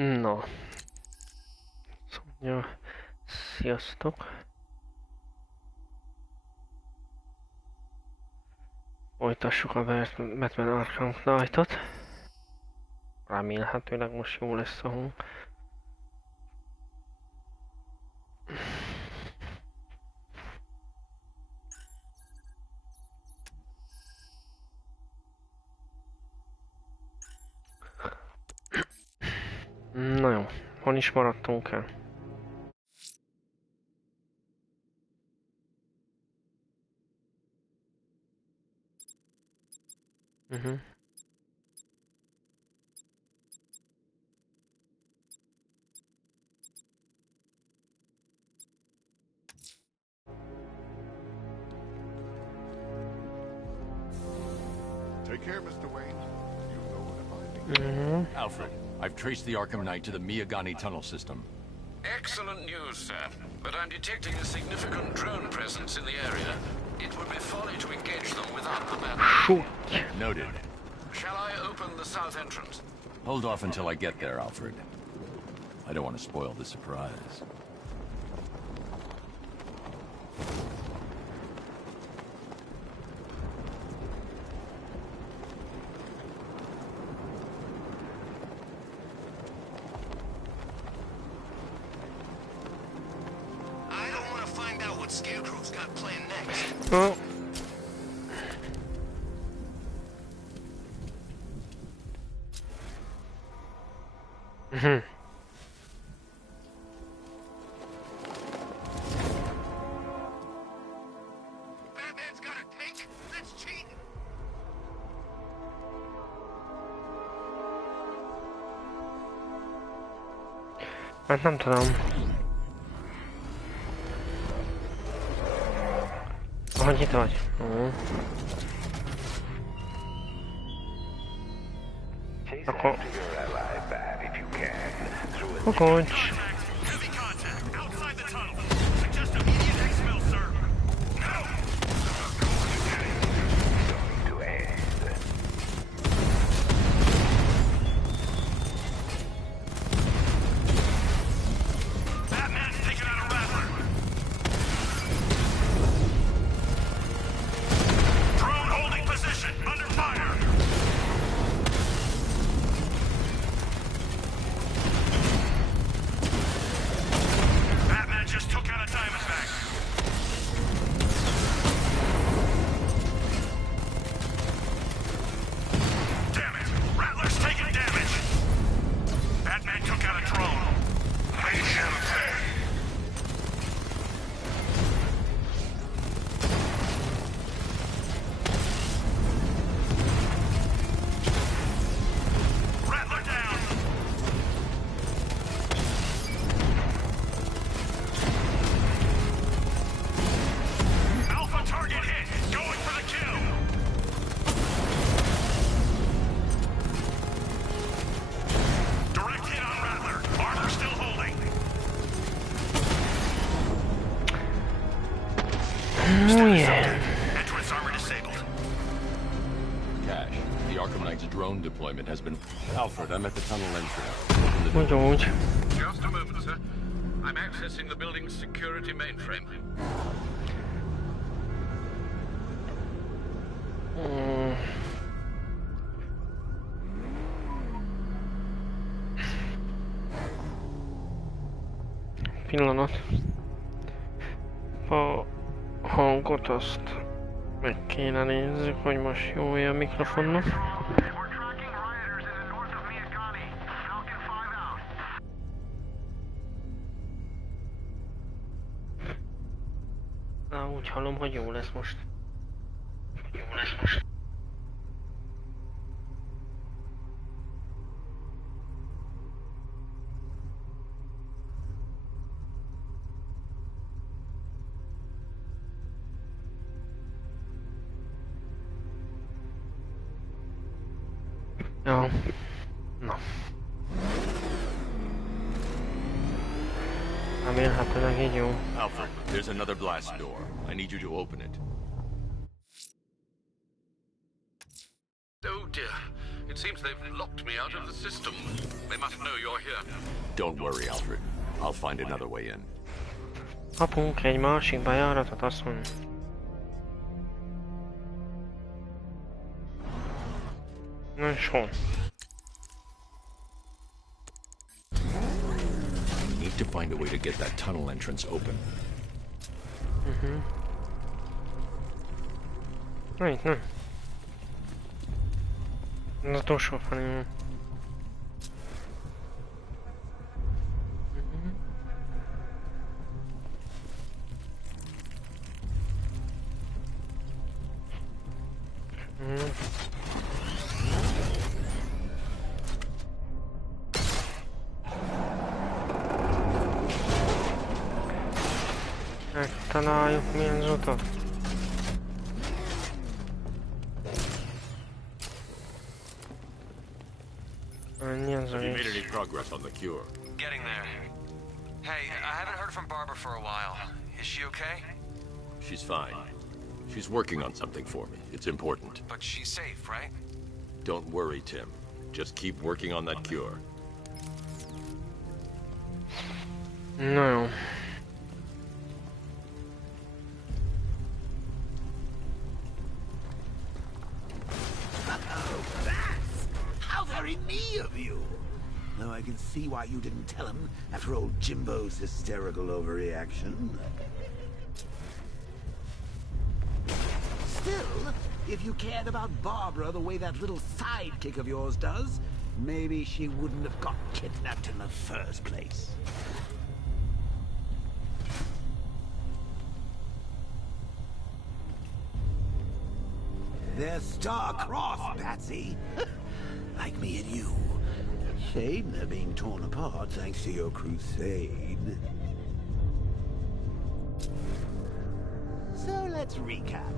No, szóval, sziasztok. Folytassuk a Batman Arkham Knight-ot. Remélhetőleg most jó lesz a hang. Na jó, hol is maradtunk el? Take care, Mr. Wayne. You know what I'm finding. Alfred, I've traced the Arkham Knight to the Miyagani tunnel system. Excellent news, sir. But I'm detecting a significant drone presence in the area. It would be folly to engage them without the map. Shoot! Noted. Shall I open the south entrance? Hold off until I get there, Alfred. I don't want to spoil the surprise. I don't want to find out what Scarecrow's got planned next. Oh. Batman's got a tank? That's cheating. Hát nem tudom. Hogy itt vagy? Akkor... Kokoncs! Heavy contact outside the tunnel. Suggest immediate exfil, sir. No! Batman's taking out a Rattler. Drone holding position. Under fire. Batman just took out a Diamondback. Damn it! Rattler's taking damage. Batman took out a drone. Make him pay. Rattler down. Alpha target hit. Going for the kill. Direct hit on Rattler. Armor still holding. Oh yeah. Entrance armor disabled. Cash, the Arkham Knight's drone deployment has been... Alfred, I'm at the tunnel entrance. Open the door. Úgy, úgy. Just a moment, sir. I'm accessing the building's security mainframe. Pillanat. A hangot azt meg kéne nézzük, hogy most jó a mikrofonnak. We're tracking rioters in the north of Miyagani. Falcon 5 out. Na, úgy hallom, hogy jó lesz most. Jó lesz most. Jó. Na. Remélhetőleg így jó. Alfred, there's another blast door. I need you to open it. Oh dear. It seems they've locked me out of the system. They must know you're here. Don't worry, Alfred. I'll find another way in. Kapunk egy másik bejáratot, azt mondja. Na és hol? Need to find a way to get that tunnel entrance open. Itt nem. Az utolsó felé van. Megtaláljuk milyen az utat. Have you made any progress on the cure? Getting there. Hey, I haven't heard from Barbara for a while. Is she okay? She's fine. She's working on something for me. It's important. But she's safe, right? Don't worry, Tim. Just keep working on that cure. No. How very me of you! Though I can see why you didn't tell him after old Jimbo's hysterical overreaction. Still, if you cared about Barbara the way that little sidekick of yours does, maybe she wouldn't have got kidnapped in the first place. They're star-crossed, Patsy. Like me and you. Shame they're being torn apart thanks to your crusade. So let's recap.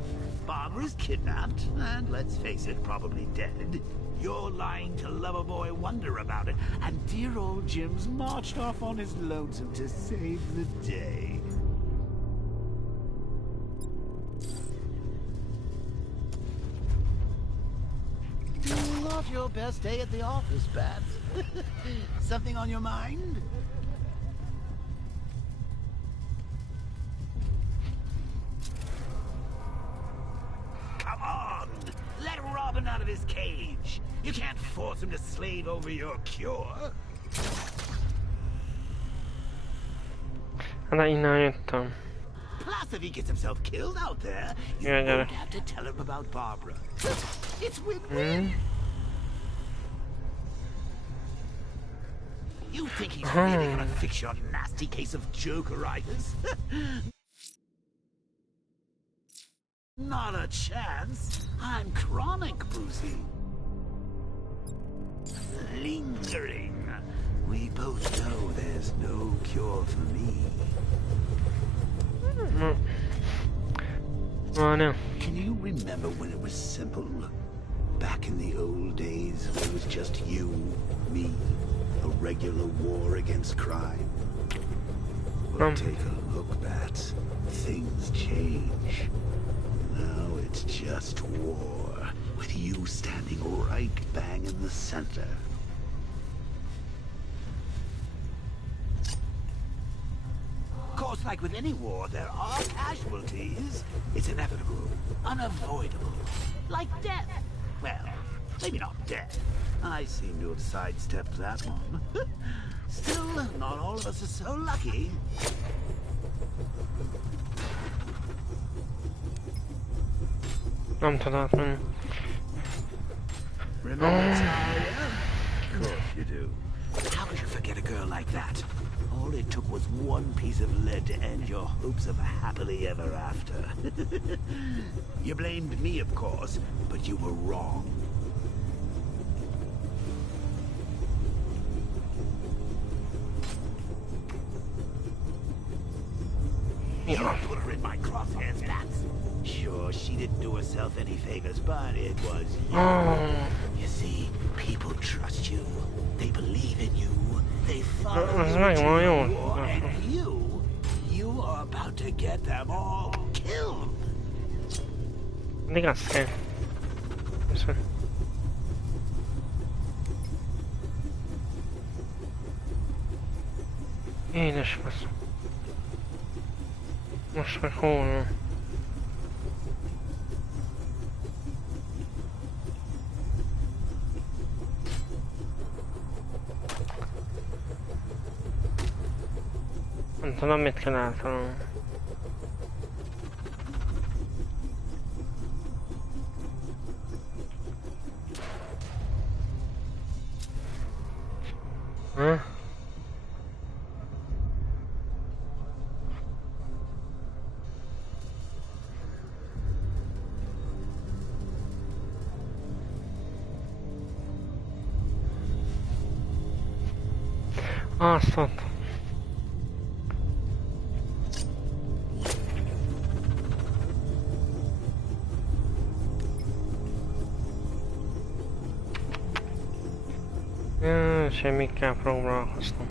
Barbara's kidnapped, and let's face it, probably dead. You're lying to Loverboy Wonder about it, and dear old Jim's marched off on his lonesome to save the day. Not your best day at the office, Bats. Something on your mind? Come on! Let Robin out of his cage! You can't force him to slave over your cure! Hát innen jöttem. Plus, if he gets himself killed out there, you Yeah, won't have to tell him about Barbara. It's win-win! You think he's really gonna fix your nasty case of jokeritis? Not a chance. I'm chronic, Brucey. Lingering. We both know there's no cure for me. Oh no. Can you remember when it was simple? Back in the old days when it was just you, me, a regular war against crime? Well, take a look, Bats. Things change. Now it's just war, with you standing right bang in the center. Of course, like with any war, there are casualties. It's inevitable, unavoidable. Like death. Well, maybe not death. I seem to have sidestepped that one. Still, not all of us are so lucky. Nem tudod menni. Remember Talia? Of course you do. How could you forget a girl like that? All it took was one piece of lead to end your hopes of a happily ever after. You blamed me, of course, but you were wrong. You put her in my crosshairs, Bats. Sure, she didn't do herself any favors, but it was you. You see, people trust you. They believe in you. They follow you. And you are about to get them all killed. Mindig azt kell. Viszont. Édes fasz. Most meg hol van? Nem tudom, mit kell általán. Azt ott. Semmikkel próbálkoztam.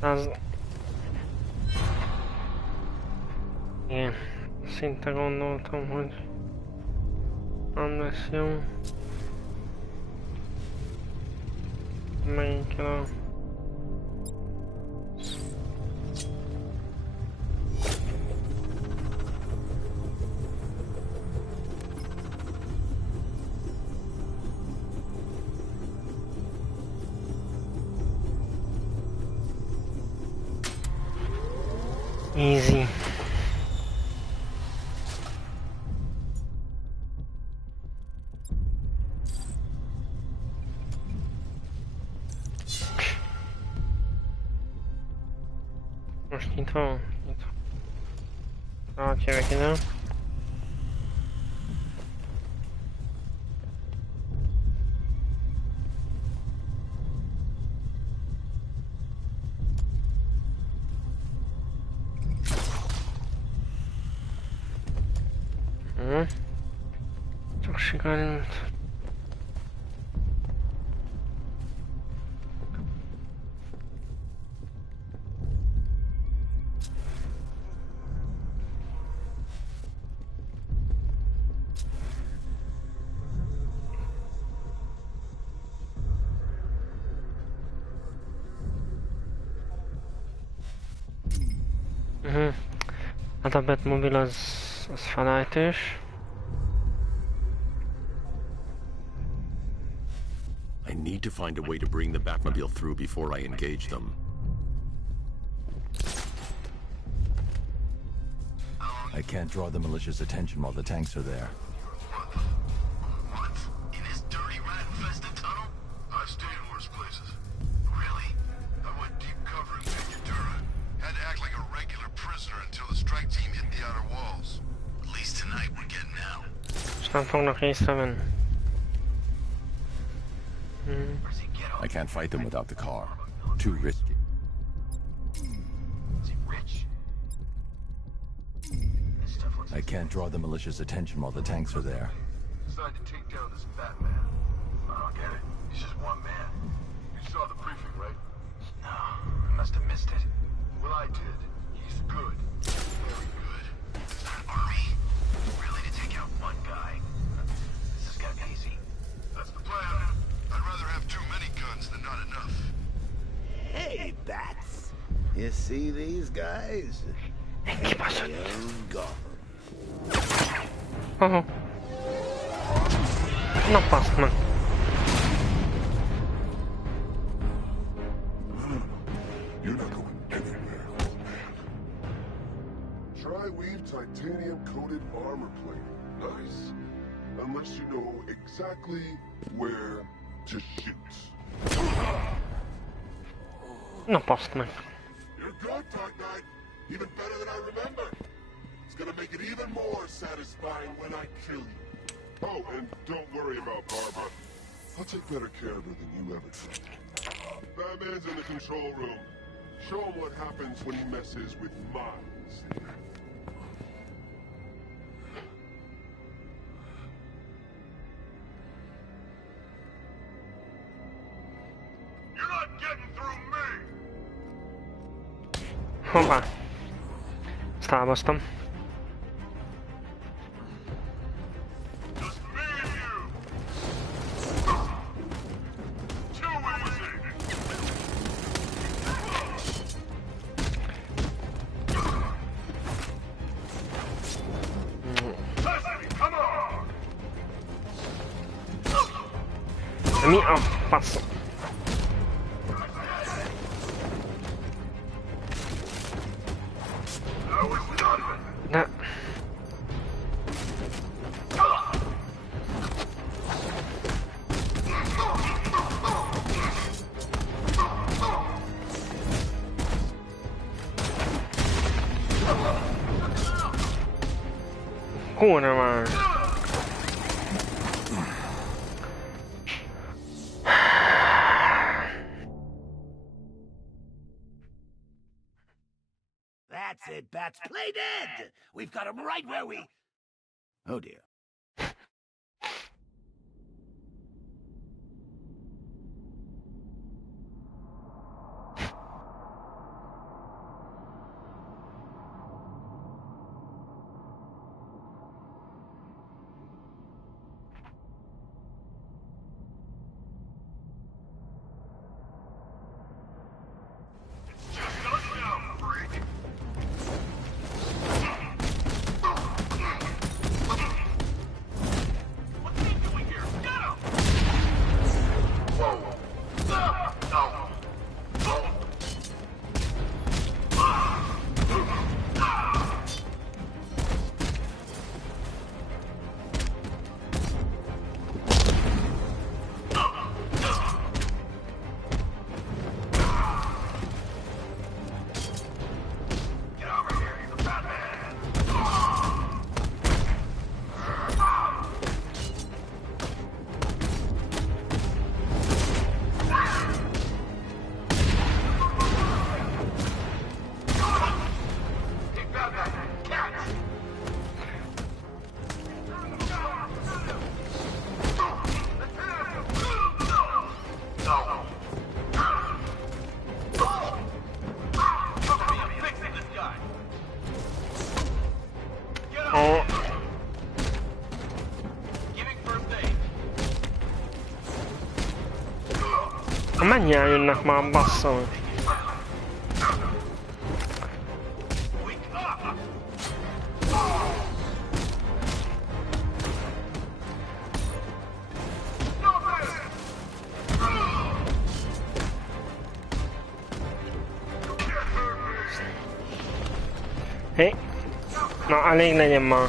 Az... Igen, szinte gondoltam, hogy nem lesz jó. Menjünk el a... Easy. Most nyitva van? Nyitva. Átjövök ide. Csak sikerült. Hát a Batmobil az felejtős. I need to find a way to bring the Batmobile through before I engage them. I can't draw the militia's attention while the tanks are there. What? In this dirty rat-infested tunnel? I've stayed in worse places. Really? I went deep cover in Miniatura. Had to act like a regular prisoner until the strike team hit the outer walls. At least tonight we're getting out. És nem fognak észrevenni. I can't fight them without the car. Too risky. I can't draw the militia's attention while the tanks are there. Decided to take down this Batman. I don't get it. He's just one man. You saw the briefing, right? No, I must have missed it. Well, I did. He's good. Very good. An army? Really, to take out one guy? This is gonna be easy. That's the plan. I'd rather have too many guns than not enough. Hey, Bats. You see these guys? They own Gotham. Oh. Na passt meg. You're not going anywhere. Tri-weave titanium-coated armor plate. Nice. unless you know exactly where to shoot. No bast meg. You're good, Dark Knight. Even better than I remember. It's gonna make it even more satisfying when I kill you. Oh, and don't worry about Barbara. I'll take better care of her than you ever did. Batman's in the control room. Show him what happens when he messes with minds. You're not getting through me! Hoppá. Ezt elbasztam. Just me and you! Too easy! Leslie, come on! Mi a fasz? That was nothing! De... Kurva már. That's it, Bats. Play dead! We've got him right where we... Oh, dear. Mennyien jönnek már, bassza meg. Hé! Na, elég legyen már.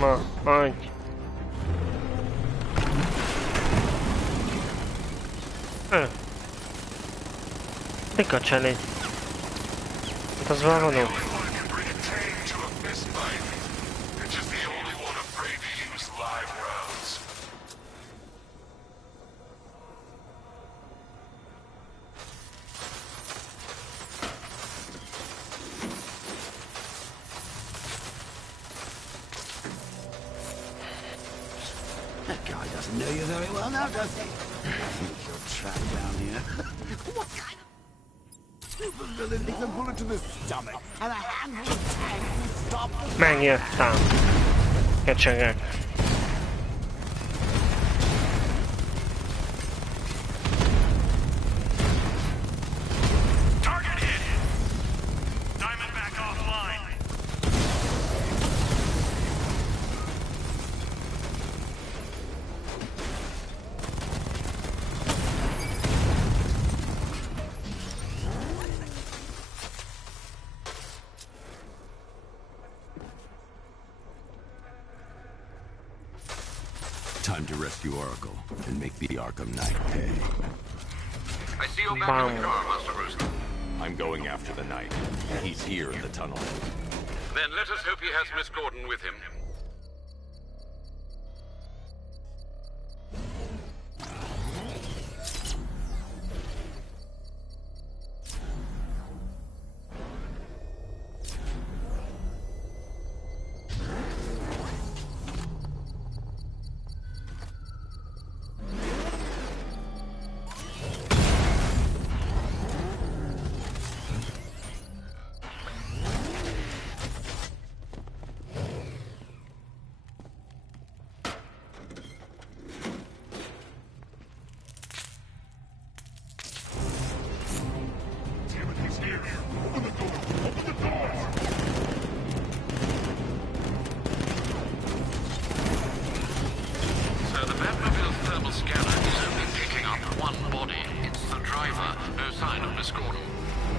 Ma, adj. Mika cseléd? Hát az már vonó. That guy doesn't know you very well now, does he? Think you're trapped down here. What kind of super villain needs a bullet to the stomach and a handful of tanks to stop the... Megjöttem. Kecsegek. Time to rescue Oracle and make the Arkham Knight pay. I see you're back in the car, Master Bruce. I'm going after the Knight. He's here in the tunnel. Then let us hope he has Miss Gordon with him.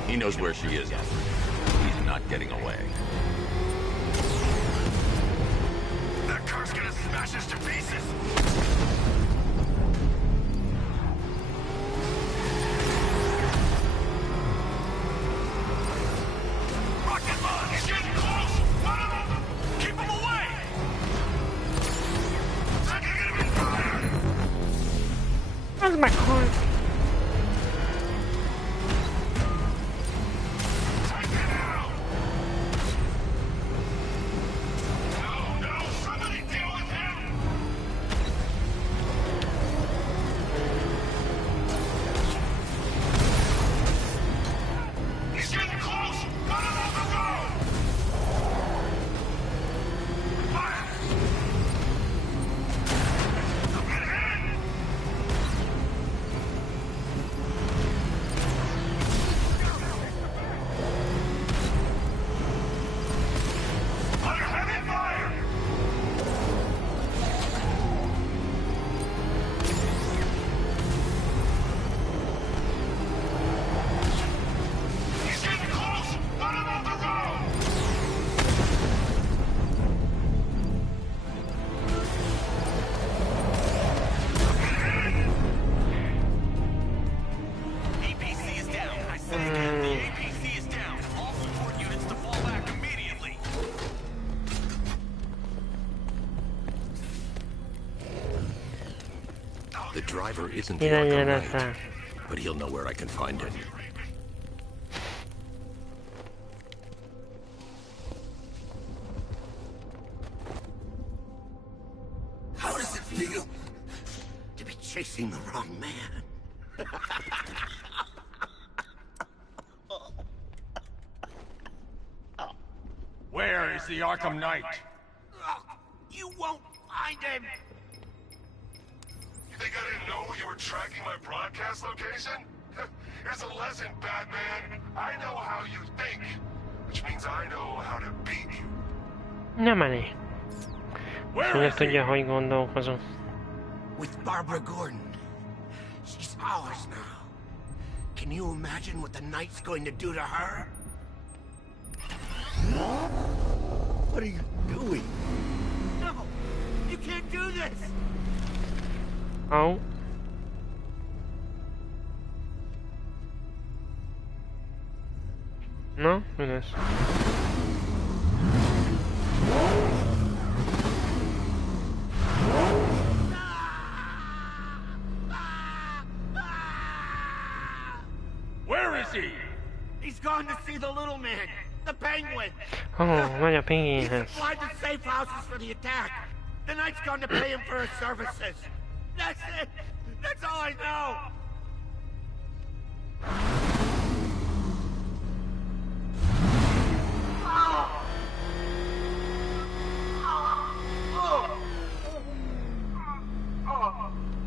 He knows where she is, Alfred. He's not getting away. That car's gonna smash us to pieces! Rocket man! He's getting close! Keep him away! Taking enemy fire! Where's my car? The driver isn't the Arkham Knight, but he'll know where I can find him. How does it feel to be chasing the wrong man? Where is the Arkham Knight? You won't find him! You think I didn't know you were tracking my broadcast location? Here's a lesson, Batman. I know how you think, which means I know how to beat you. Nem elég. Tudja, hogy gondolkozom. With Barbara Gordon. She's ours now. Can you imagine what the Knight's going to do to her? What are you doing? No! You can't do this! Oh. No? Mi lesz? Where is he? He's gone to see the little man, the penguin. Megy a He pingénhez. supplied the safe houses for the attack. The Knight's gone to pay him for his services. That's it. That's all I know.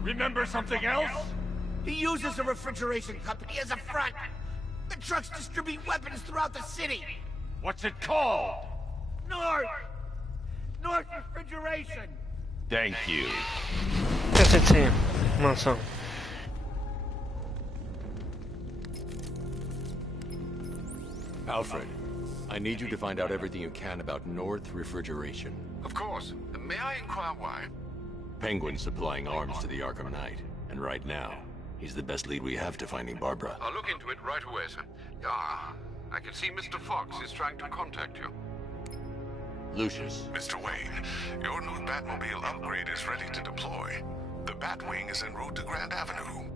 Remember something else? He uses a refrigeration company as a front. The trucks distribute weapons throughout the city. What's it called? North Refrigeration. Thank you. Köszönöm. Massa. Alfred, I need you to find out everything you can about North Refrigeration. Of course. May I inquire why? Penguin's supplying arms to the Arkham Knight, and right now, he's the best lead we have to finding Barbara. I'll look into it right away, sir. Ah, I can see Mr. Fox is trying to contact you. Lucius. Mr. Wayne, your new Batmobile upgrade is ready to deploy. The Batwing is en route to Grand Avenue.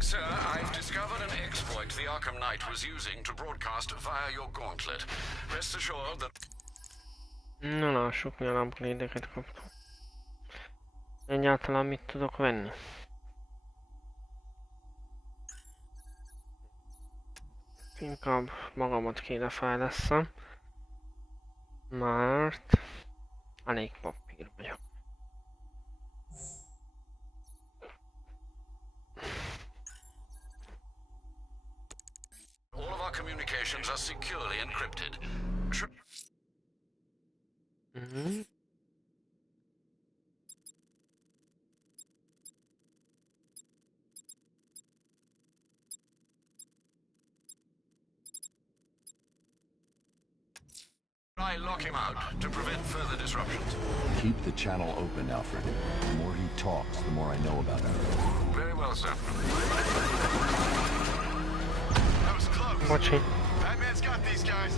Sir, I've discovered an exploit the Arkham Knight was using to broadcast via your gauntlet. Rest assured that... Na lássuk, milyen upgrade-eket kaptam. Egyáltalán mit tudok venni? Inkább magamat kéne fejleszem, mert elég papír vagyok. all of our communications are securely encrypted. I lock him out to prevent further disruptions. Keep the channel open, Alfred. The more he talks, the more I know about him. Very well, sir. That was close. Watching. Batman's got these guys.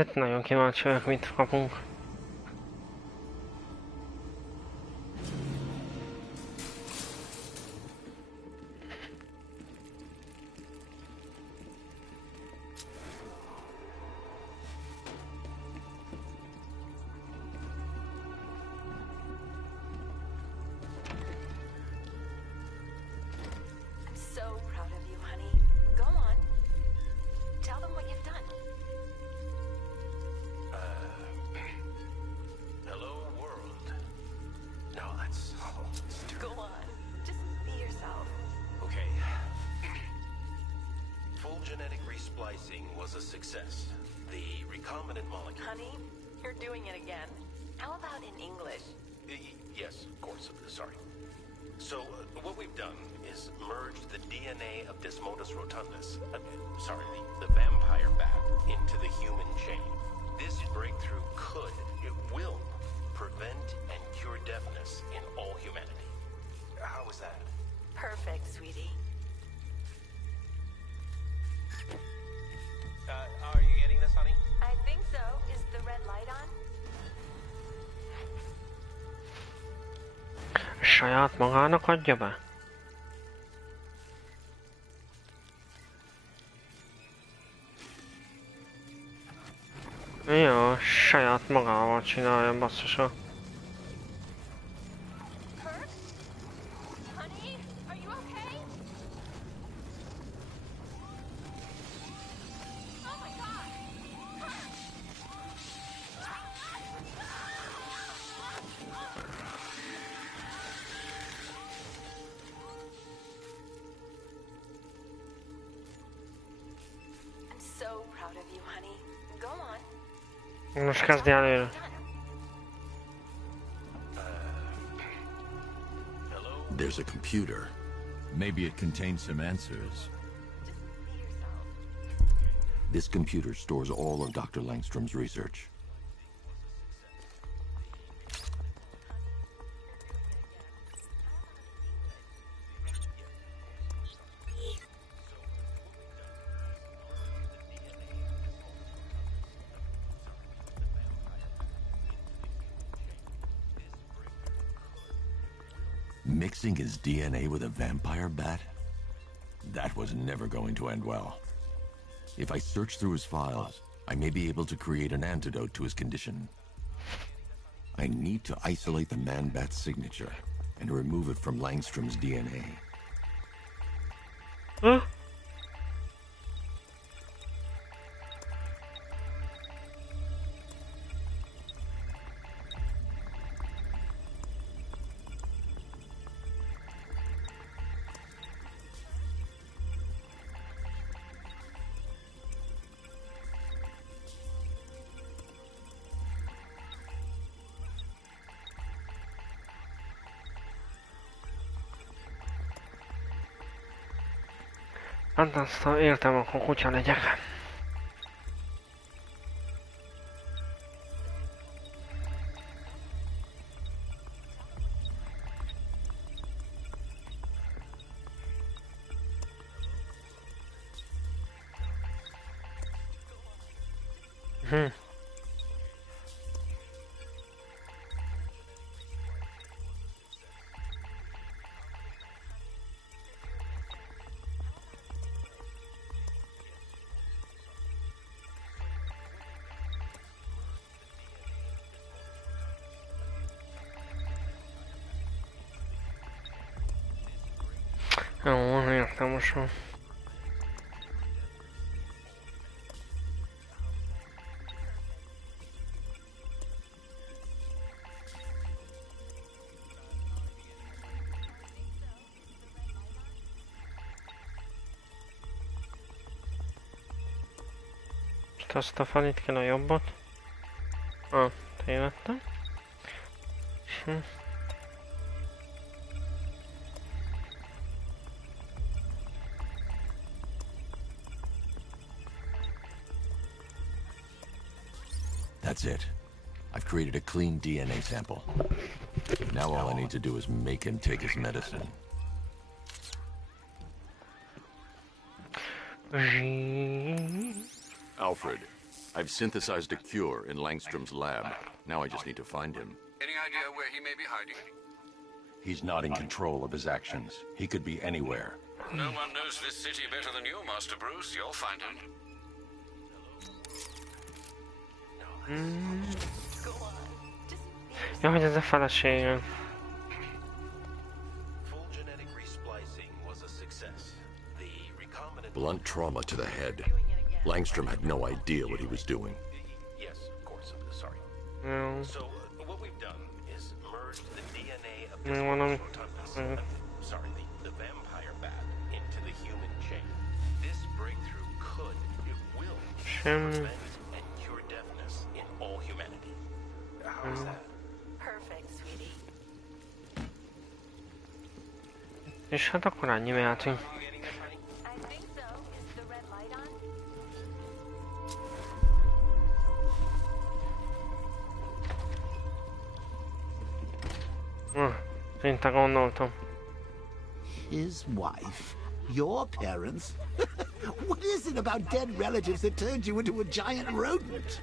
Tehát nagyon kíváncsi vagyok, mit kapunk. Saját magának adja be? Jó, saját magával csinálja, basszusa. Most kezdj előre. There's a computer. Maybe it contains some answers. This computer stores all of Dr. Langstrom's research. Mixing his DNA with a vampire bat? That was never going to end well. If I search through his files, I may be able to create an antidote to his condition. I need to isolate the man-bat's signature and remove it from Langstrom's DNA. Huh? Hát értem, akkor kutya legyek. Jó, értem most már. Azt a falit kell a jobbat. Tévedtem. That's it. I've created a clean DNA sample. Now all I need to do is make him take his medicine. Alfred, I've synthesized a cure in Langstrom's lab. Now I just need to find him. Any idea where he may be hiding? He's not in control of his actions. He could be anywhere. No one knows this city better than you, Master Bruce. You'll find him. Ja, hogy ez a feleségem. Blunt trauma to the head. Langstrom had no idea what he was doing. Yes, of course. Sorry. No. So what we've done is merged the DNA of the vampire bat into the human chain. This breakthrough will prevent and cure deafness in all humanity. How is that? Perfect, sweetie. És hát akkor annyi mehetünk. I think so. Is the red light on? Szinte gondoltam. His wife? Your parents? What is it about dead relatives that turned you into a giant rodent?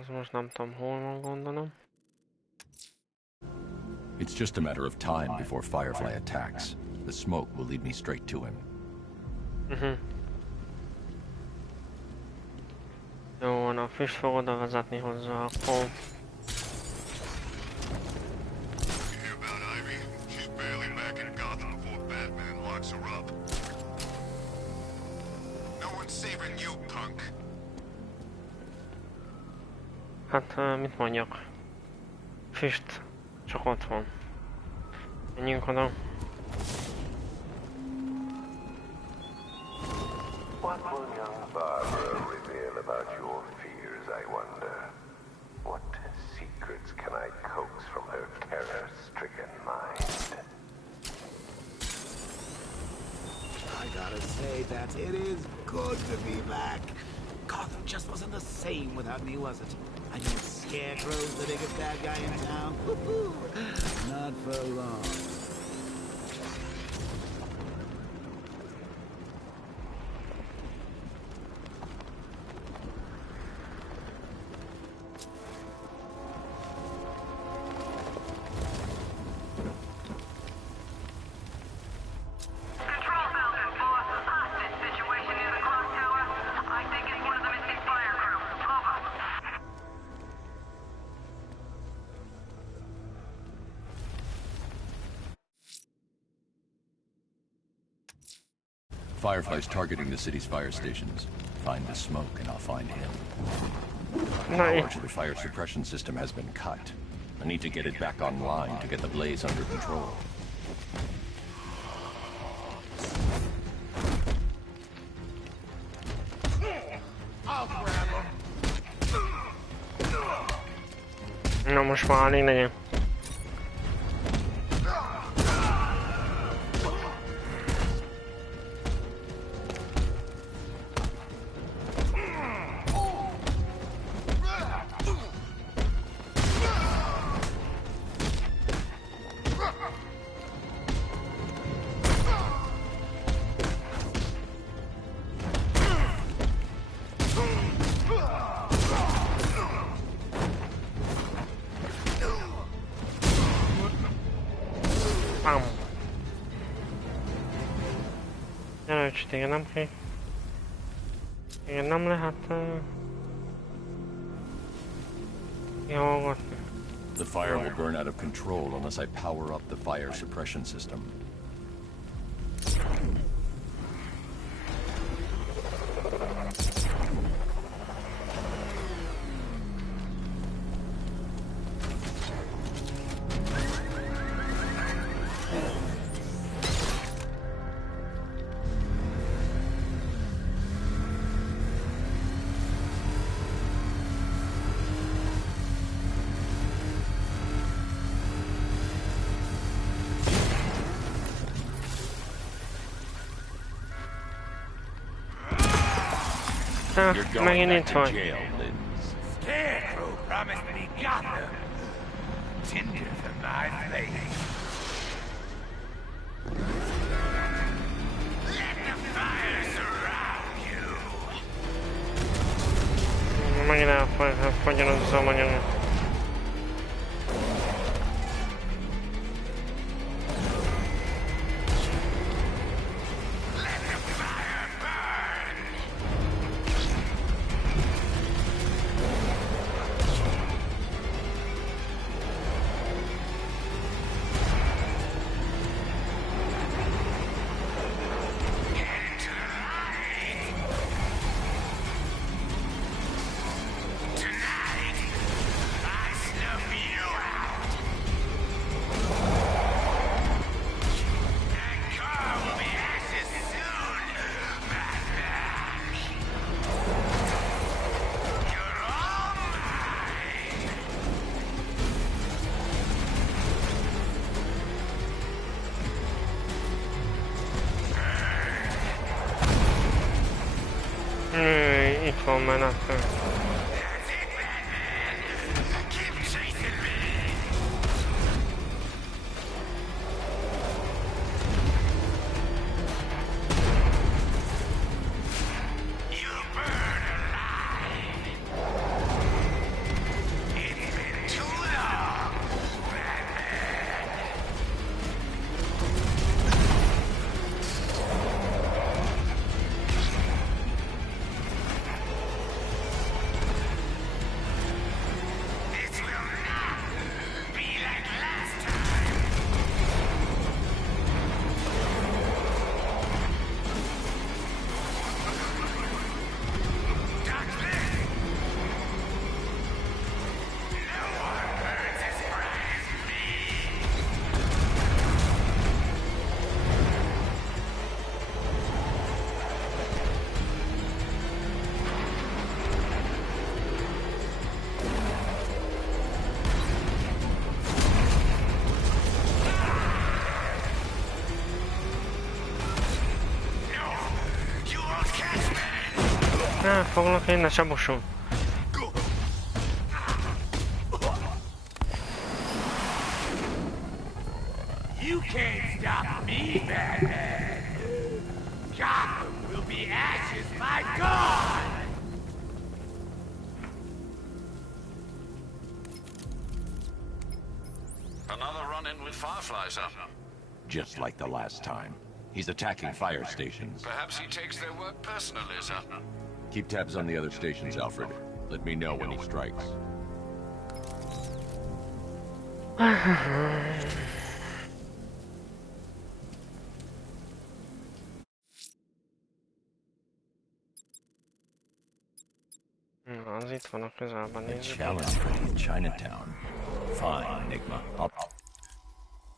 Ez most nem tudom, hol van, gondolom. It's just a matter of time before Firefly attacks. The smoke will lead me straight to him. Jó van, a füst fog oda vezetni hozzá, akkor... Hát, mit mondjak? Füst csak ott van. Menjünk oda. What, William? Barbara reveal about your fears, I wonder? What secrets can I coax from her terror-stricken mind? I gotta say that it is good to be back. Gotham just wasn't the same without me, was it? I knew Scarecrow's the biggest bad guy in town. Not for long. Firefly's targeting the city's fire stations. Find the smoke and I'll find him. Power to the fire suppression system has been cut. I need to get it back online to get the blaze under control. I'll grab him. No, مش معانينا. The fire will burn out of control unless I power up the fire suppression system. You're going back to jail, Lynn. Scarecrow promised me Gotham. Tinder for my face. Let the fire surround you. Mañana fue yo no sé mañana. Man after. Foglalok én, ne csaposson. You can't stop me, Batman. Gotham will be ashes, my God! Another run-in with Firefly, sir. Just like the last time. He's attacking fire stations. Perhaps he takes their work personally, sir. Keep tabs on the other stations, Alfred. Let me know when he strikes. Az itt van a közelben, A nézzük. challenge in Chinatown. Fine, Enigma.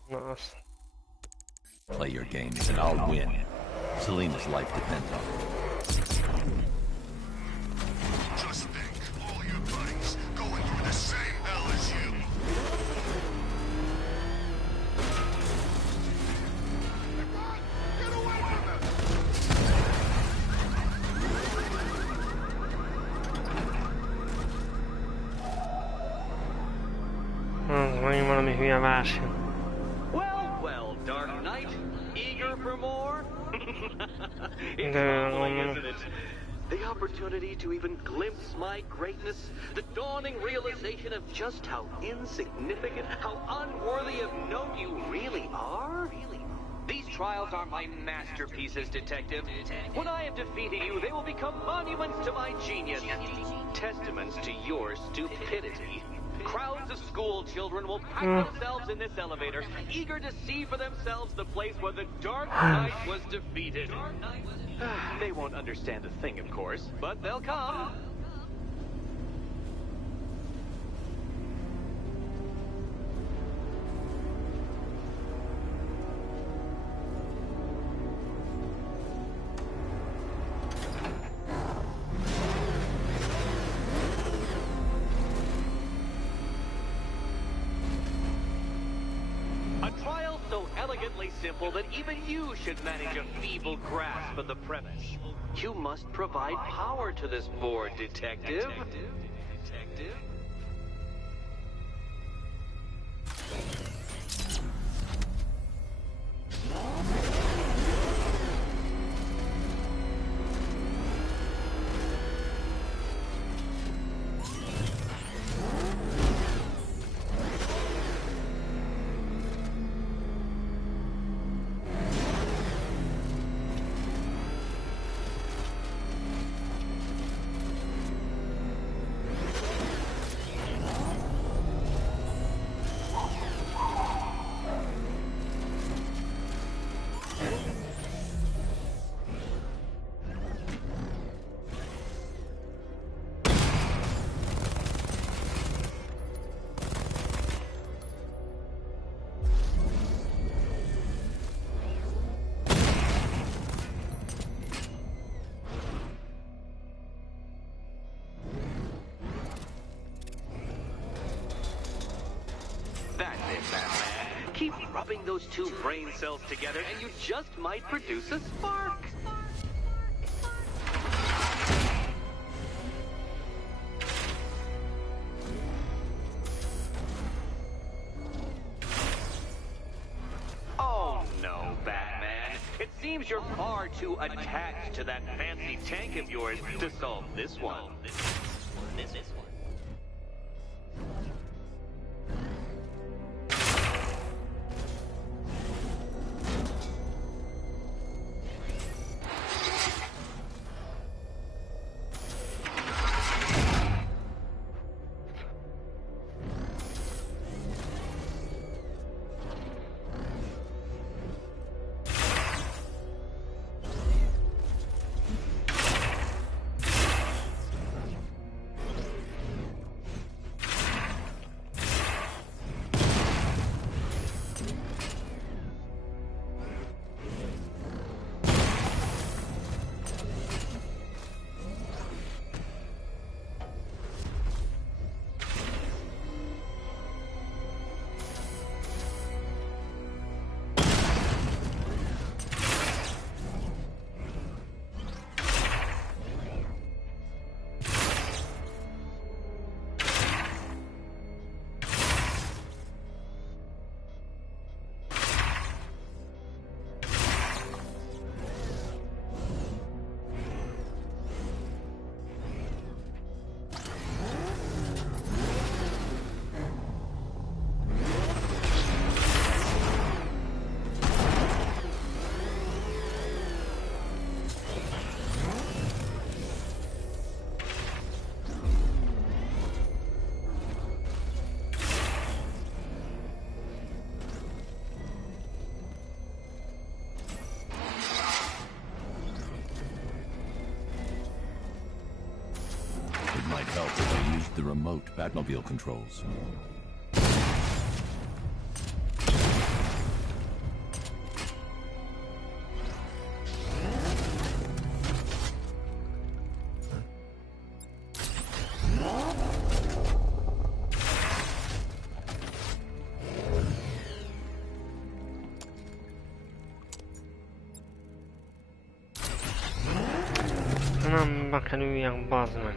Na azt. Play your games and I'll win. Selena's life depends on it. Just think, all your buddies going through the same hell as you. Get away from him! Megint valami hülye verseny. Well, well, Dark Knight, eager for more? It's De humbling, isn't it? The opportunity to even glimpse my greatness, the dawning realization of just how insignificant, how unworthy of note you really are. These trials are my masterpieces, Detective. When I have defeated you, they will become monuments to my genius, testaments to your stupidity. Crowds of school children will pack themselves in this elevator, eager to see for themselves the place where the Dark Knight was defeated. They won't understand a thing, of course, but they'll come. A trial so elegantly simple that even you should manage a feeble grasp of the premise. You must provide power to this board, Detective. That's it, Batman. Keep rubbing those two brain cells together and you just might produce a spark. Oh no, Batman. It seems you're far too attached to that fancy tank of yours to solve this one. This one. remote Batmobile controls. Anam bakın uyan bazman.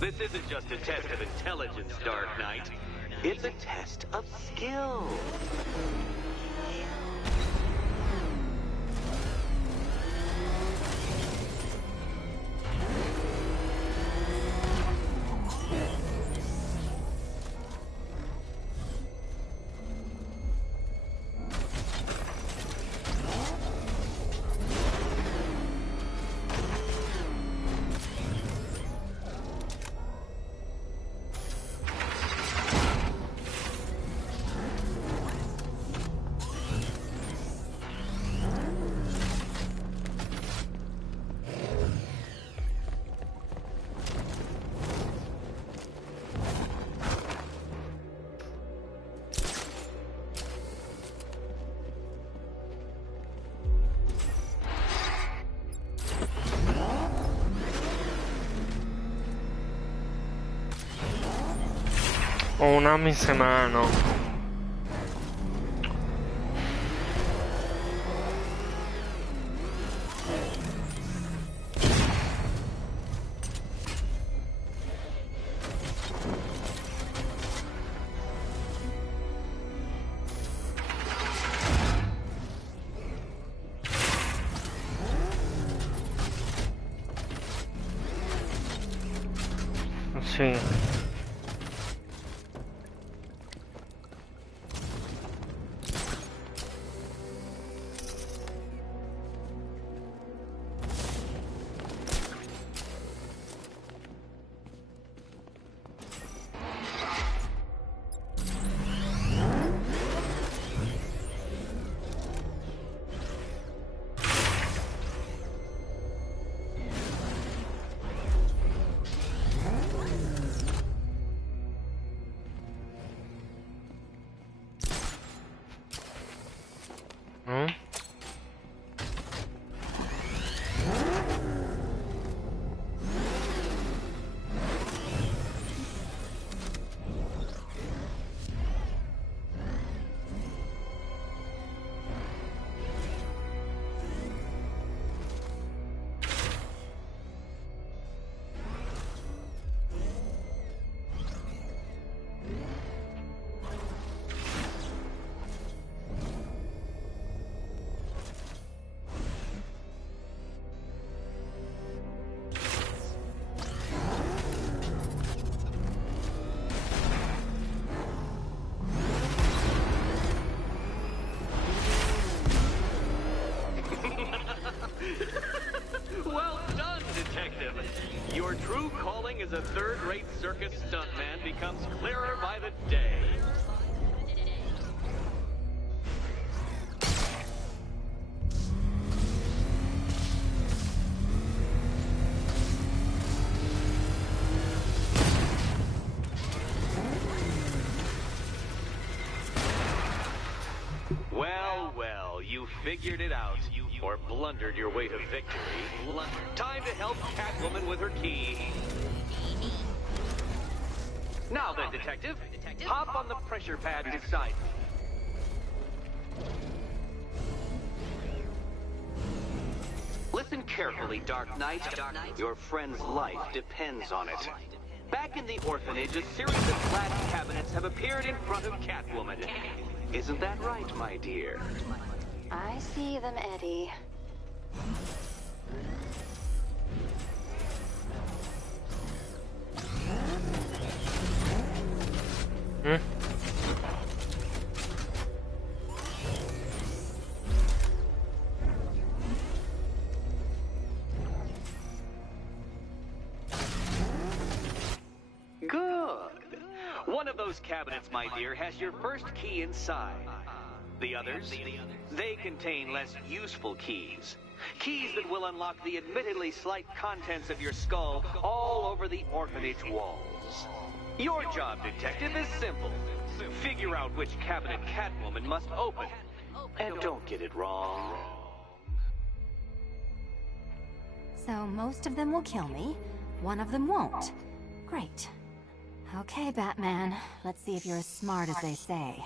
This isn't just a test of intelligence, Dark Knight. It's a test of skill. Ho un'arma in mano. Sì. as a third-rate circus stuntman becomes clearer by the day. Well, well, you figured it out. Or blundered your way to victory. Time to help Catwoman with her key. Now then, Detective, hop on the pressure pad beside me. Listen carefully, Dark Knight. Your friend's life depends on it. Back in the orphanage, a series of glass cabinets have appeared in front of Catwoman. Isn't that right, my dear? I see them, Eddie. Good. One of those cabinets, my dear, has your first key inside. The others, they contain less useful keys. Keys that will unlock the admittedly slight contents of your skull all over the orphanage walls. Your job, Detective, is simple. Figure out which cabinet Catwoman must open. And don't get it wrong. So most of them will kill me, one of them won't. Great. Okay, Batman. Let's see if you're as smart as they say.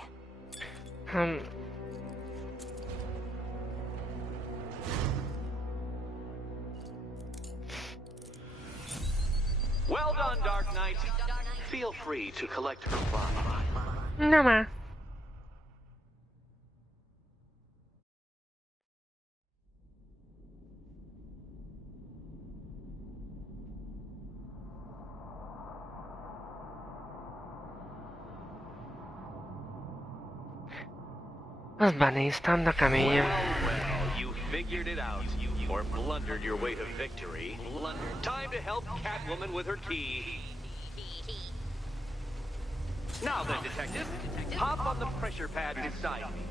Well done, Dark Knight. Feel free to collect her body. No ma. Az benéztem, de keményen. Well, you figured it out. Or blundered your way to victory. Time to help Catwoman with her key. Now then, Detective, hop on the pressure pad beside me.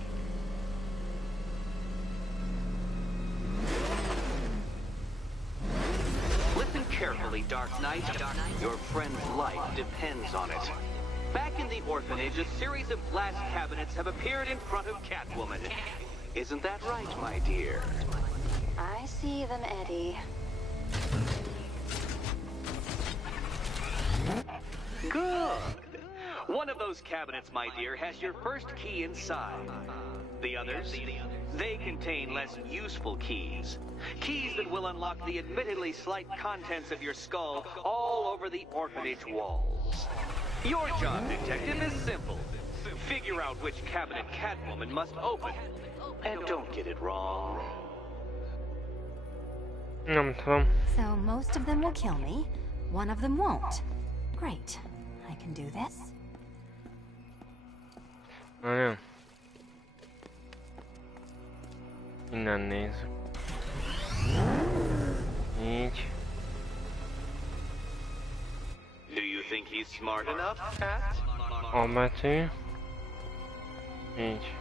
Listen carefully, Dark Knight. Your friend's life depends on it. Back in the orphanage, a series of glass cabinets have appeared in front of Catwoman. Isn't that right, my dear? I see them, Eddie. Good. One of those cabinets, my dear, has your first key inside. The others, they contain less useful keys. Keys that will unlock the admittedly slight contents of your skull all over the orphanage walls. Your job, Detective, is simple. Figure out which cabinet Catwoman must open. And don't get it wrong. So most of them will kill me, one of them won't. Great. I can do this. Várjál. Innen nézzük. Így. Do you think he's smart enough, Cat? A betű. Így.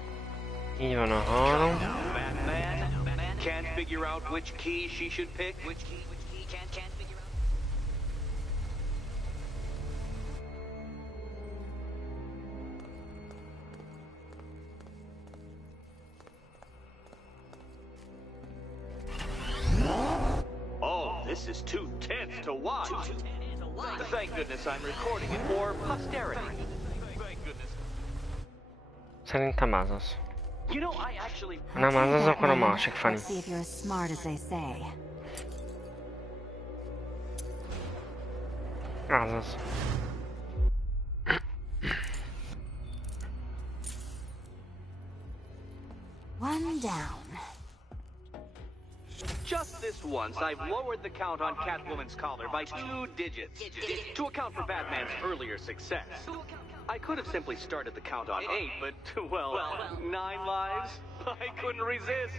Így van a 3. Batman can't figure out which key she should pick. Which key can't figure out. Oh, this is too tense to watch. Thank goodness I'm recording it for posterity. Thank goodness. Szerintem az az. You know, I actually... Nem az az, akkor a másik Fanny. Let's see if you're as smart as they say. Az az. One down. Just this once, I've lowered the count on Catwoman's collar by 2 digits to account for Batman's earlier success. I could have simply started the count on 8, but, well, 9 lives? I couldn't resist.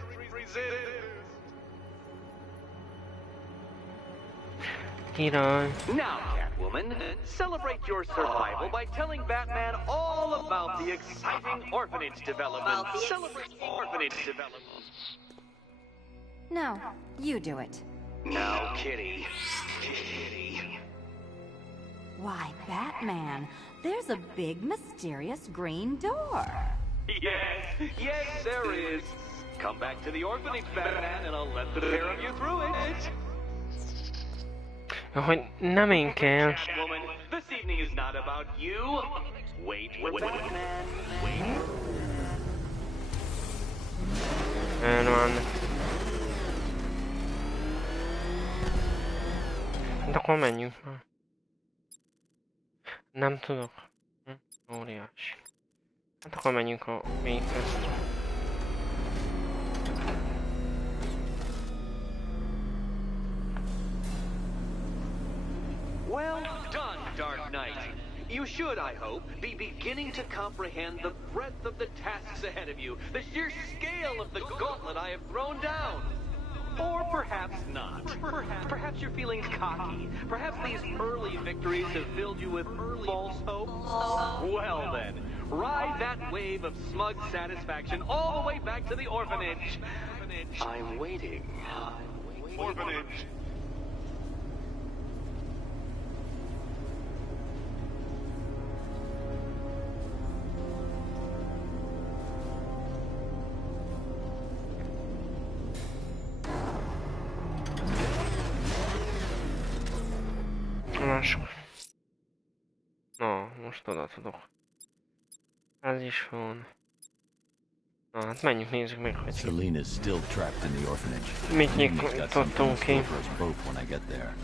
Király. Now, Catwoman, Catwoman. Celebrate your survival by telling Batman all about the exciting orphanage development. Celebrate orphanage development. No, you do it. Now, Kitty. Kitty. Why, Batman, there's a big, mysterious green door. Yes, there is. Come back to the orphanage, Batman, and I'll let the pair of you through it. Hogy nem én kell. Catwoman, this evening is not about you. Wait, Batman. Wait. El van. Hát akkor menjünk már. Nem tudok. Óriási. Hát akkor menjünk a végtesztre. Well done, Dark Knight. You should, I hope, be beginning to comprehend the breadth of the tasks ahead of you, the sheer scale of the gauntlet I have thrown down. Or perhaps not. Perhaps you're feeling cocky. Perhaps these early victories have filled you with false hope. Well then, ride that wave of smug satisfaction all the way back to the orphanage. I'm waiting. Orphanage. Na, most oda tudok. Ez is van. Na, hát menjünk, nézzük meg, hogy... Selina's still trapped in the orphanage. Mit nyitottunk ki? For us both when I get there.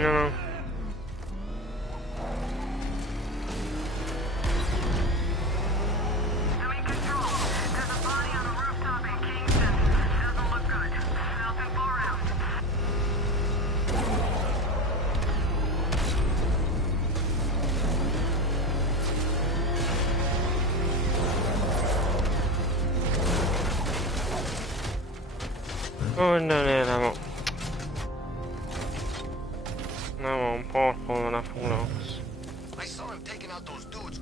No. Doing control. There's a body on a rooftop in Kingston. Doesn't look good. Nothing far out. Oh, no. Nem van parkolva, ne foglalkozz. I saw him taking out those dudes.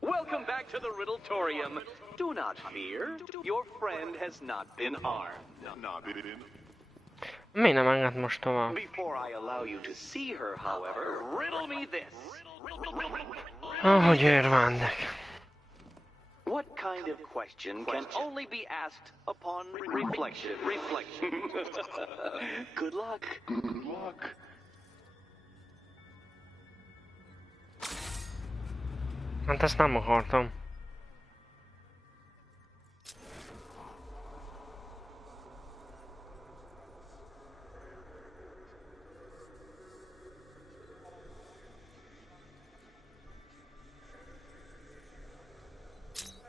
Welcome back to the Riddletorium. Do not fear. Your friend has not been harmed. Miért nem enged most tovább? Before I allow you to see her, however, riddle me this. Ahogy örvendek. What kind of question can only be asked upon reflection? Good luck. Hát ezt nem akartam.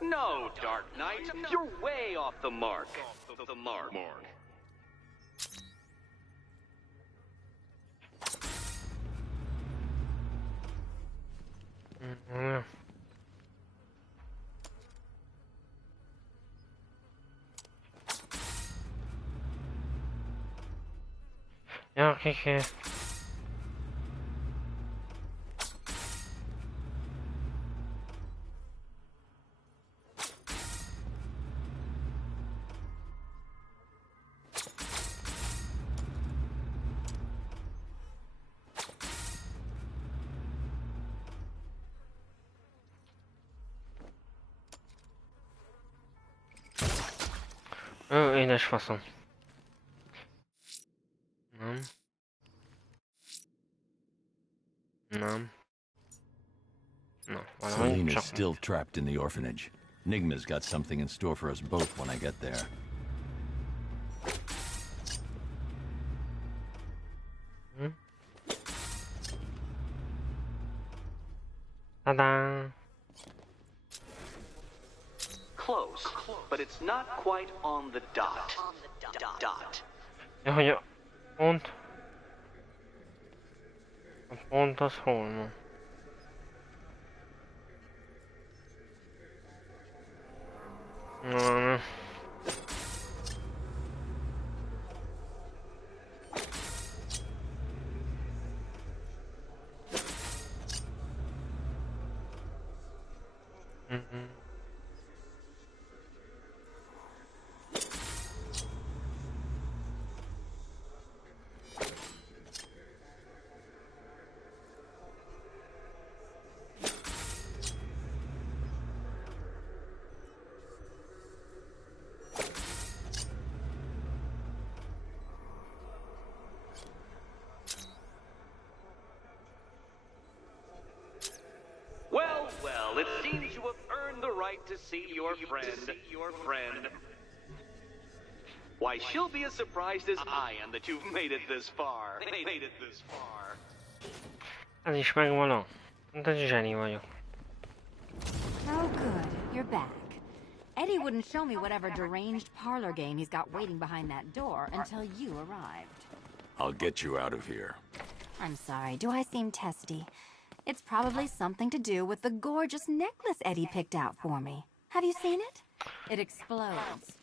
No, Dark Knight, you're way off the mark. Ja, kijk. Édes faszom. Nem. Nem. No, valahogy Celine is csak... still trapped in the orphanage. Nigma's got something in store for us both when I get there. Ta-da! Close, but it's not quite on the dot. Ja, hogy a pont... A pont az hol van? Na. Well, it seems you have earned the right to see your friend. Why, she'll be as surprised as I am that you've made it this far. Ez is megvan, de zseni vagyok. Oh, good. You're back. Eddie wouldn't show me whatever deranged parlor game he's got waiting behind that door until you arrived. I'll get you out of here. I'm sorry, do I seem testy? It's probably something to do with the gorgeous necklace Eddie picked out for me. Have you seen it? It explodes.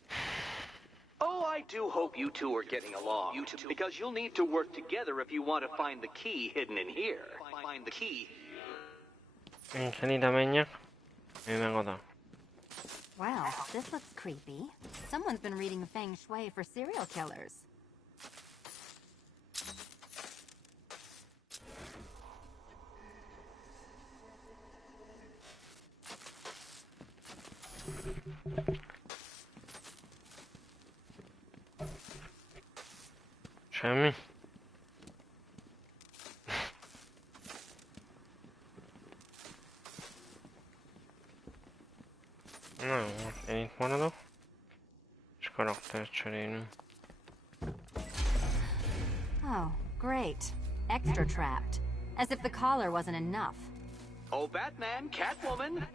Oh, I do hope you two are getting along. Because you'll need to work together if you want to find the key hidden in here. Én kell ide menjek. Ő meg oda. Well, this looks creepy. Someone's been reading feng shui for serial killers. Semmi. Na jó, én itt maradok. És karaktert cserélünk. Oh, great. Extra trapped. As if the collar wasn't enough. Oh, Batman, Catwoman,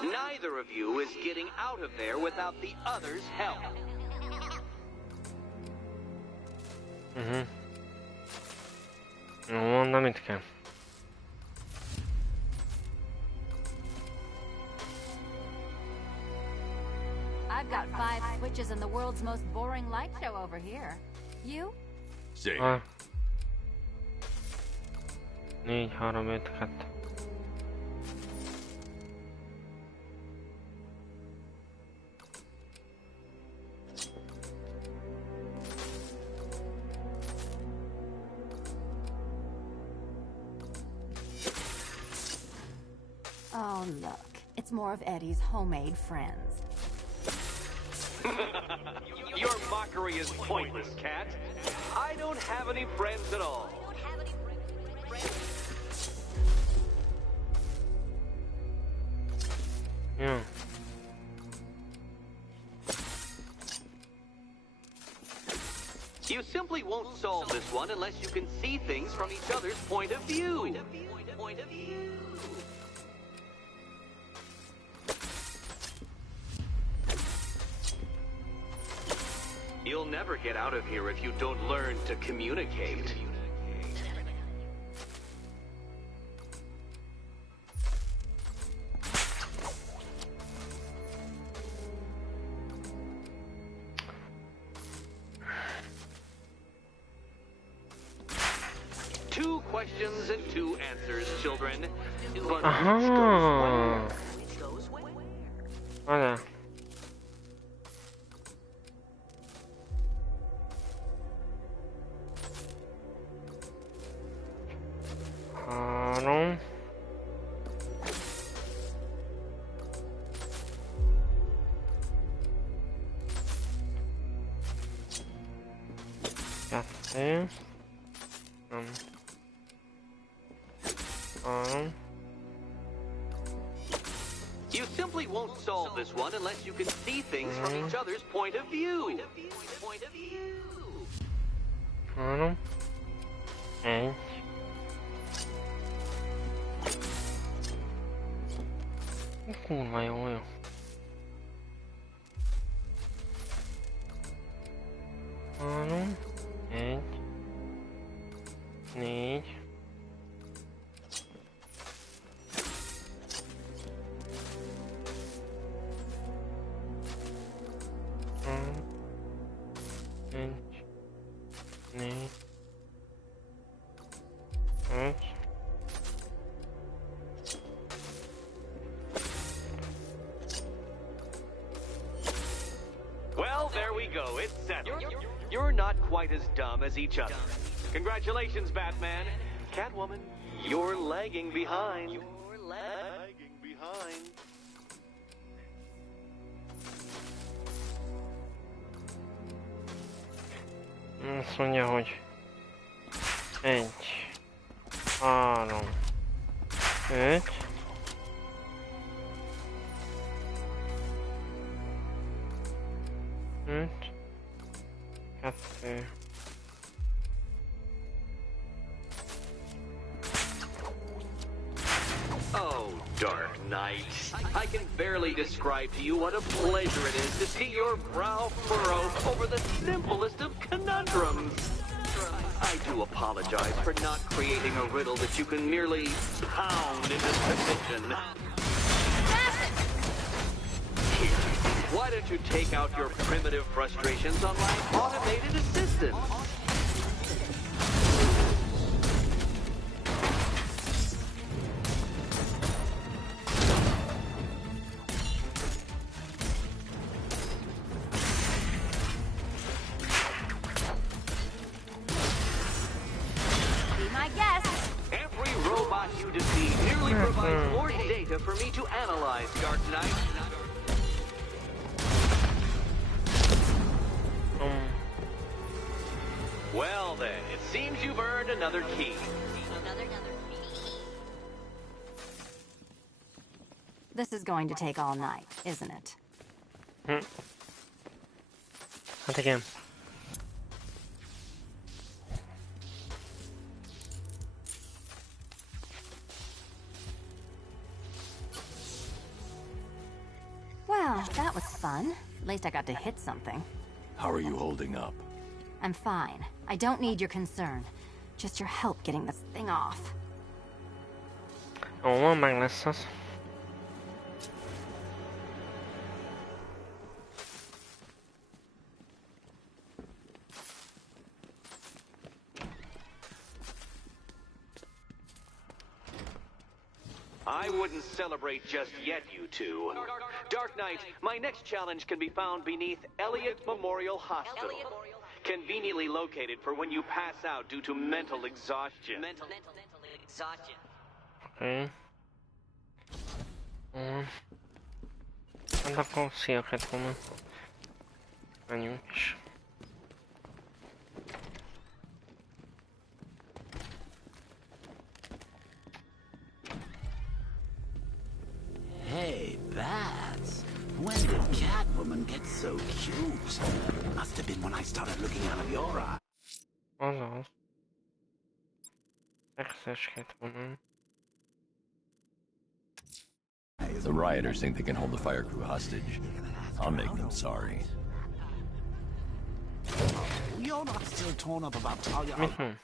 neither of you is getting out of there without the other's help. Jó, mondom, mit kell. I've got 5 switches in the world's most boring light show over here. You? Say. 4, 3, 5, 2. Oh, look. It's more of Eddie's homemade friends. Your mockery is pointless, Cat. I don't have any friends at all. Yeah. You simply won't solve this one unless you can see things from each other's point of view. You'll never get out of here if you don't learn to communicate. Two questions and 2 answers, children. But which goes where? Vale. No. Okay. You simply won't solve this one unless you can see things from each other's point of view. And kurwa jojo. Egy. 4. Egy. 4. 5. Well, there we go. It's settled. You're not quite as dumb as each other. Congratulations, Batman. Catwoman, you're lagging behind. Azt mondja, hogy 1, 3, 5. Kettő. Oh, Dark Knight. I can barely describe to you what a pleasure it is to see your brow furrow over the simplest of conundrums. I do apologize for not creating a riddle that you can merely pound into submission. Here, why don't you take out your primitive frustrations on my automated assistant? More data for me to analyze, Dark Knight. Well then, it seems you've earned another key. This is going to take all night, isn't it? Hát igen. Well, that was fun. At least I got to hit something. How are you holding up? I'm fine. I don't need your concern. Just your help getting this thing off. Ó, meg lesz az. I wouldn't celebrate just yet, you two. Dark Knight, my next challenge can be found beneath Elliott Memorial Hospital. Conveniently located for when you pass out due to mental exhaustion. Okay. Hát akkor szia, Catwoman. Menjünk is. Hey, Bats. When did Catwoman get so cute? Must have been when I started looking out of your eye. Azaz. Exes Catwoman. The rioters think they can hold the fire crew hostage. I'll make them sorry. You're not still torn up about Talia.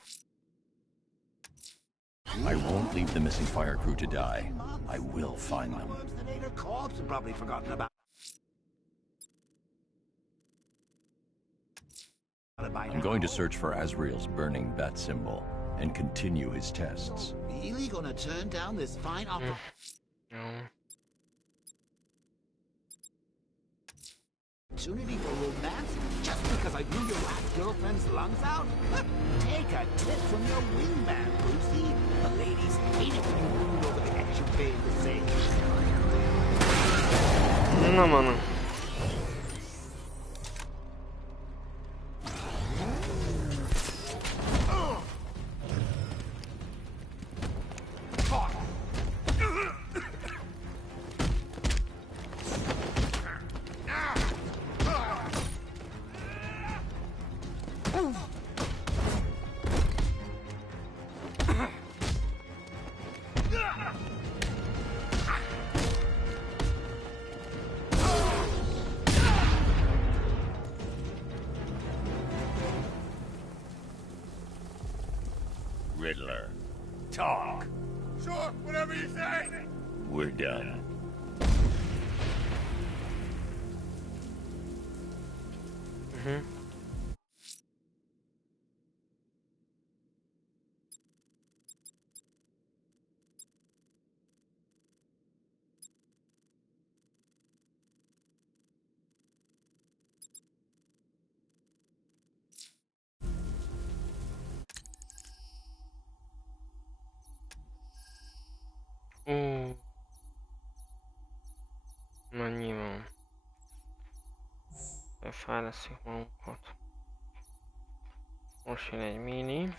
I won't leave the missing fire crew to die. I will find them. The corpse have probably forgotten about. I'm going to search for Azrael's burning bat symbol and continue his tests. Really gonna turn down this fine offer? No. Opportunity for romance just because I blew your last girlfriend's lungs out? Take a tip from your wingman, Brucey. The ladies hate it when you brood over the action paid the same. No, mano. Riddler. Talk. Sure, whatever you say. We're done. Mennyi van? Fejlesztjük magunkat. Most jön egy mini.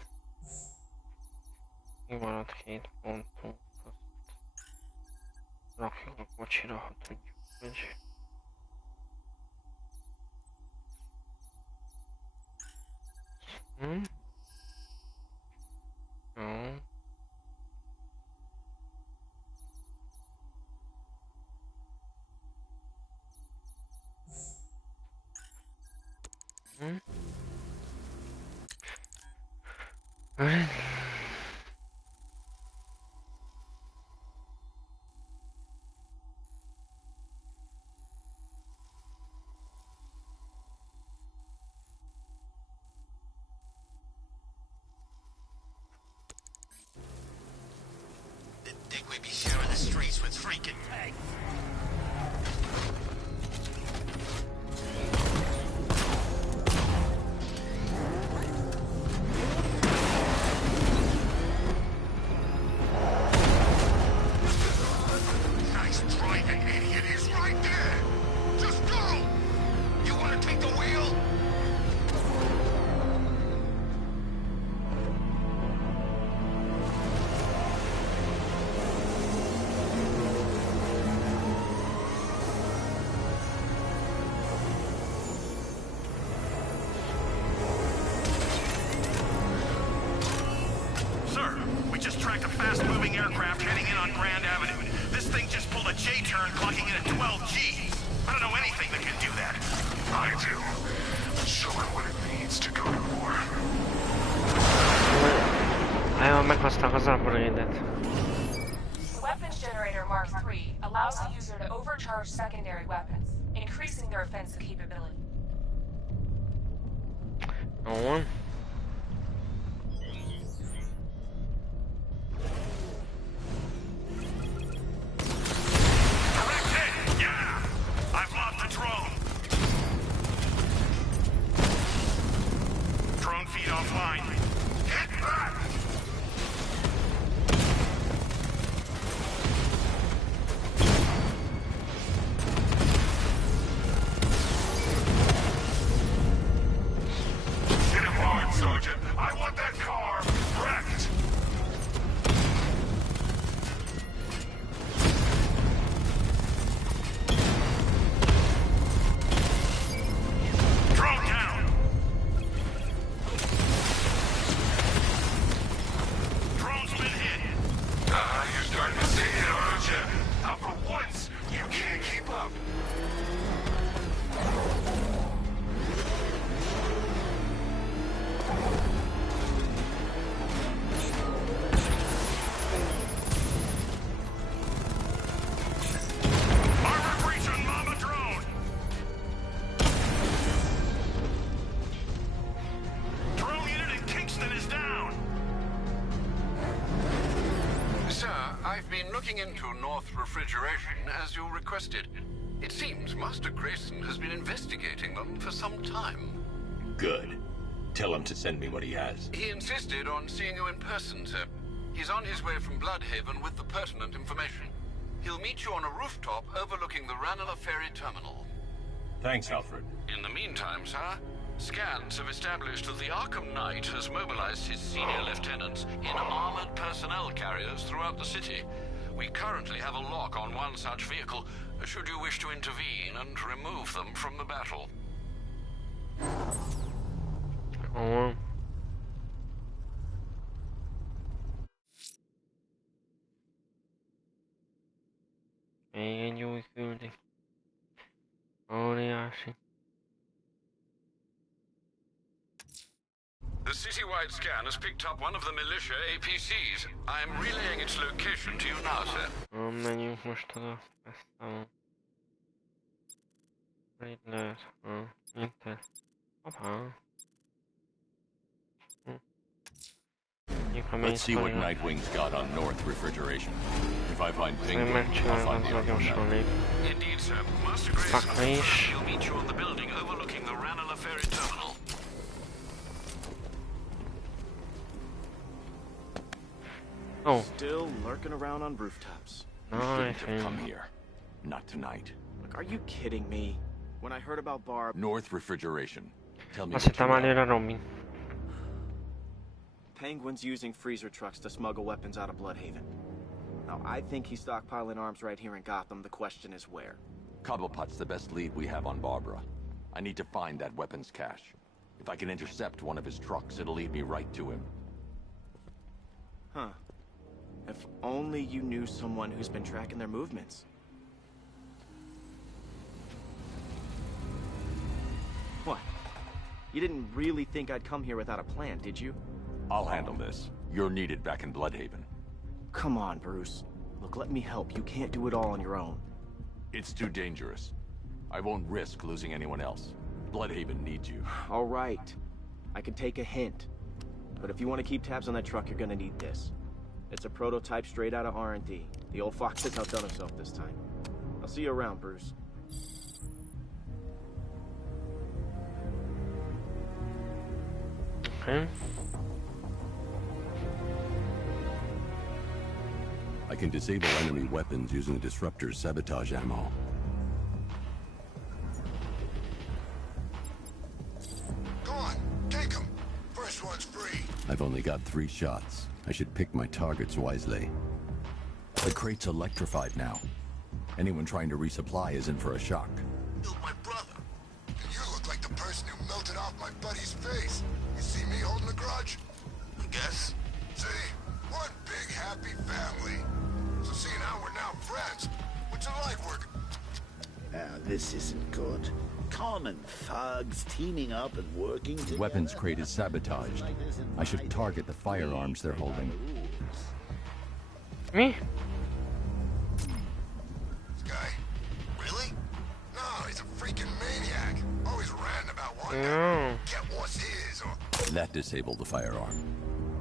Kimaradt 2 pontunk. Azt rakjuk a kocsira, ha tudjuk, hogy... Jó. Think we'd be sharing the streets with freaking pigs. Nice try, you idiot. He's right there. Just go. You want to take the wheel? Sir, we just tracked a fast-moving aircraft heading in on Grand Avenue. This thing just pulled a J-turn clocking in at 12 Gs. I don't know anything that can do that. I do. Show her what it means to go to war. Ajánl, meghozták az upgrade-et. The weapons generator Mark III allows the user to overcharge secondary weapons, increasing their offensive capability. Jó van. I've lost the drone. Drone feed offline. Get back! Hit him hard, Sergeant. I want that car wrecked. Drone down. Drone's been hit. You're starting to see it, aren't you? Now for once, you can't keep up. Armor breach on Mama drone. Drone unit in Kingston is down. Sir, I've been looking into North Refrigeration as you requested. It seems Master Grayson has been investigating them for some time. Good. Tell him to send me what he has. He insisted on seeing you in person, sir. He's on his way from Bloodhaven with the pertinent information. He'll meet you on a rooftop overlooking the Ranelagh Ferry Terminal. Thanks, Alfred. In the meantime, sir, scans have established that the Arkham Knight has mobilized his senior lieutenants in armored personnel carriers throughout the city. We currently have a lock on one such vehicle, should you wish to intervene and remove them from the battle. Jó. Még egy új küldi. Óriási. The citywide scan has picked up one of the militia APCs. I am relaying its location to you now, sir. Menjünk most oda. Ezt a... Itt lehet. Inter. Hoppá. Let's see what Nightwing's got on North Refrigeration. If I find Penguin, I'll find the Arkham. Indeed, sir. Master Grace will meet you on the building overlooking the Ranelagh Ferry Terminal. Oh. Still lurking around on rooftops. You shouldn't have come here. Not tonight. Look, are you kidding me? When I heard about Barb... North Refrigeration. Tell me Azt what hittem you már know. era Robin. Penguin's using freezer trucks to smuggle weapons out of Bloodhaven. Now, I think he's stockpiling arms right here in Gotham. The question is where. Cobblepot's the best lead we have on Barbara. I need to find that weapons cache. If I can intercept one of his trucks, it'll lead me right to him. Huh. If only you knew someone who's been tracking their movements. What? You didn't really think I'd come here without a plan, did you? I'll handle this. You're needed back in Bloodhaven. Come on, Bruce. Look, let me help. You can't do it all on your own. It's too dangerous. I won't risk losing anyone else. Bloodhaven needs you. All right. I can take a hint. But if you want to keep tabs on that truck, you're gonna need this. It's a prototype straight out of R&D. The old fox has outdone himself this time. I'll see you around, Bruce. Okay. I can disable enemy weapons using the disruptor's sabotage ammo. Go on, take him. First one's free. I've only got 3 shots. I should pick my targets wisely. The crate's electrified now. Anyone trying to resupply is in for a shock. Killed my brother. And you look like the person who melted off my buddy's face. You see me holding a grudge? I guess. See? One big happy family. So see now we're now friends. What's it like working? Now, this isn't good. Common thugs teaming up and working The together. weapons crate is sabotaged. I should target the firearms they're holding. Me? This guy? Really? No, he's a freaking maniac. Always ranting about one guy. Get what's his or... That disabled the firearm.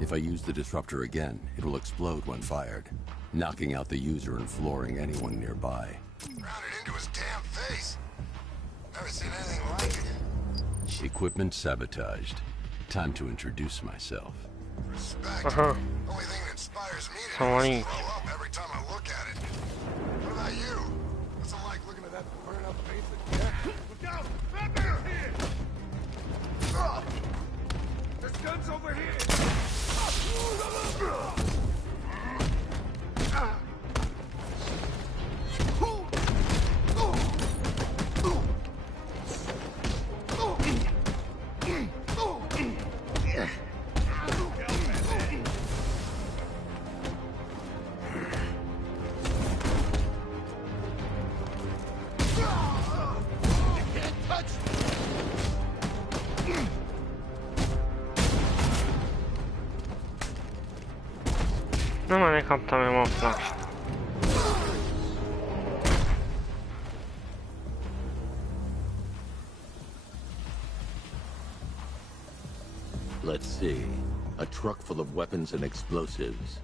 If I use the disruptor again, it will explode when fired, knocking out the user and flooring anyone nearby. Rounded into his damn face. Never seen anything like it. Equipment sabotaged. Time to introduce myself. Respect. Only thing that inspires me to do is throw up every time I look at it. What about you? What's it like looking at that burn up face again? Look out! Batman here! There's guns over here! Na már megkaptam a moplást. Let's see. A truck full of weapons and explosives.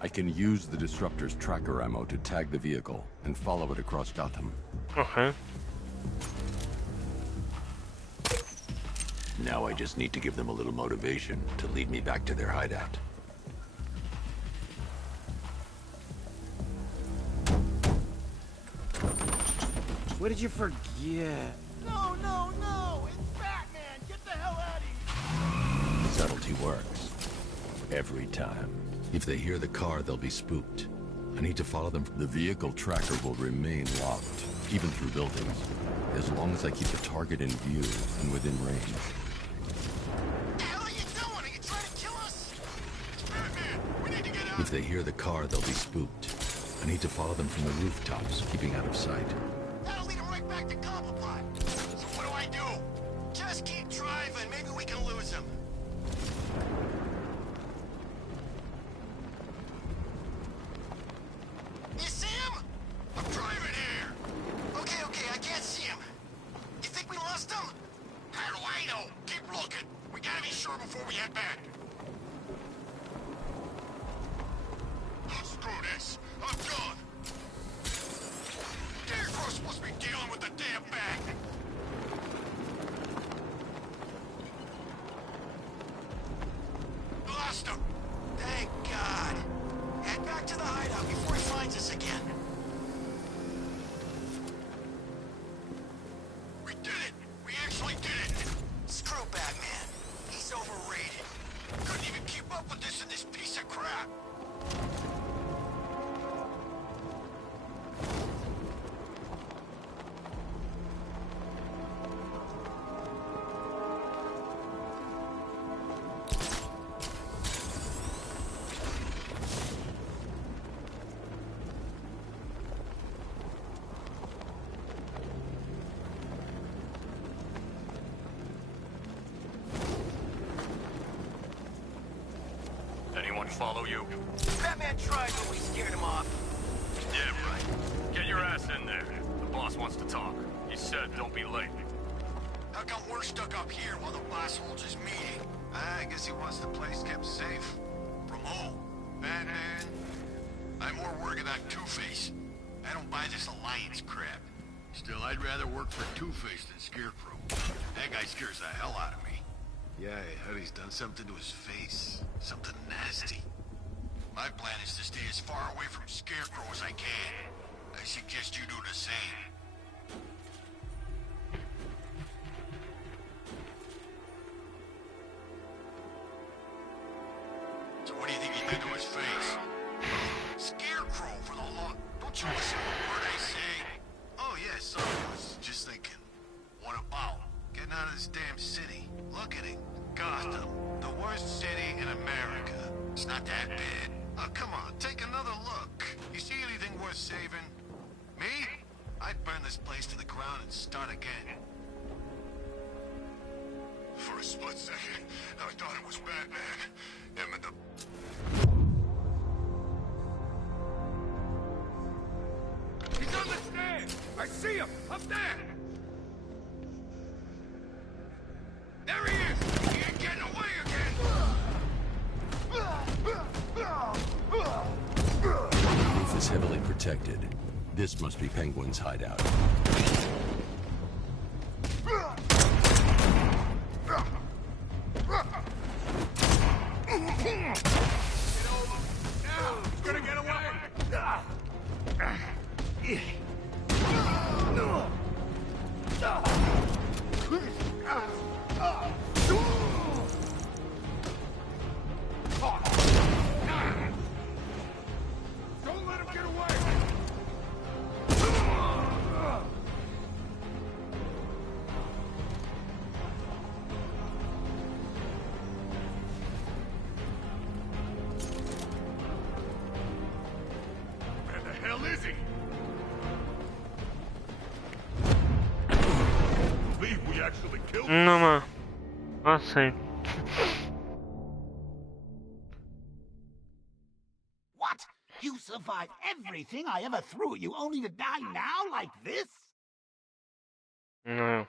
I can use the disruptor's tracker ammo to tag the vehicle and follow it across Gotham. Okay. Now I just need to give them a little motivation to lead me back to their hideout. What did you forget? No, no, no! It's Batman! Get the hell out of here! Subtlety works. Every time. If they hear the car, they'll be spooked. I need to follow them. The vehicle tracker will remain locked, even through buildings, as long as I keep the target in view and within range. What the hell are you doing? Are you trying to kill us? It's Batman! We need to get out! If they hear the car, they'll be spooked. I need to follow them from the rooftops, keeping out of sight. That'll lead him right back to Cobblepot. So what do? Just keep driving. Maybe we can lose him. I'm gone. Scarecrow's supposed to be dealing with the damn bag. Lost him. Thank God. Head back to the hideout before he finds us again. We did it. We actually did it. Screw Batman. He's overrated. Couldn't even keep up with this in this piece of crap. Anyone follow you? Batman tried, but we scared him off. Yeah, right. Get your ass in there. The boss wants to talk. He said don't be late. How come we're stuck up here while the boss holds his meeting? I guess he wants the place kept safe. From who? Batman? I'm more worried about Two-Face. I don't buy this alliance crap. Still, I'd rather work for Two-Face than Scarecrow. That guy scares the hell out of me. Yeah, I heard he's done something to his face. Something nasty. My plan is to stay as far away from Scarecrow as I can. I suggest you do the same. So what do you think he did to his face? Scarecrow for the law. Don't you listen to a word I say? Oh, yeah, sorry. I was just thinking. What about getting out of this damn city? Look at it. Gotham. The worst city in America. It's not that bad. Oh, come on. Take another look. You see anything worth saving? Me? I'd burn this place to the ground and start again. For a split second, I thought it was Batman. Him and the... He's on the stairs! I see him! Up there! There he is! He ain't getting away again! The roof is heavily protected. This must be Penguin's hideout. Now! He's gonna get away! Don't let him get away! Where the hell is he? I believe we actually killed him. No ma. Assim. What? You survived everything I ever threw at you only to die now like this? No.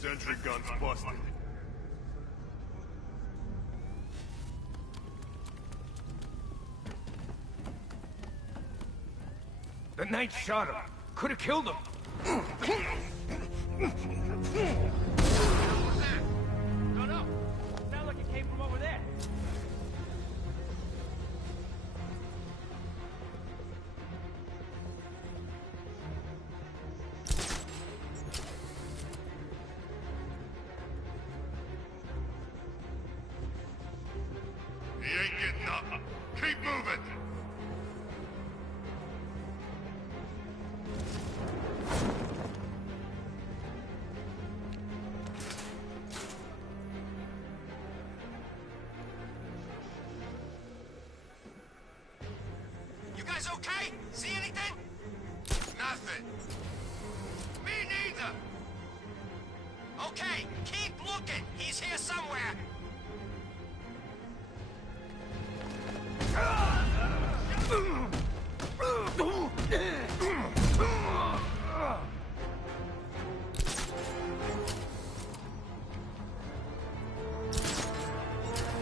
Sentry gun's busted. The knight shot him. Could have killed him. Don't know. Sounded like it came from over there. He ain't getting up. Keep moving. guys okay? See anything? Nothing. Me neither. Okay, keep looking. He's here somewhere.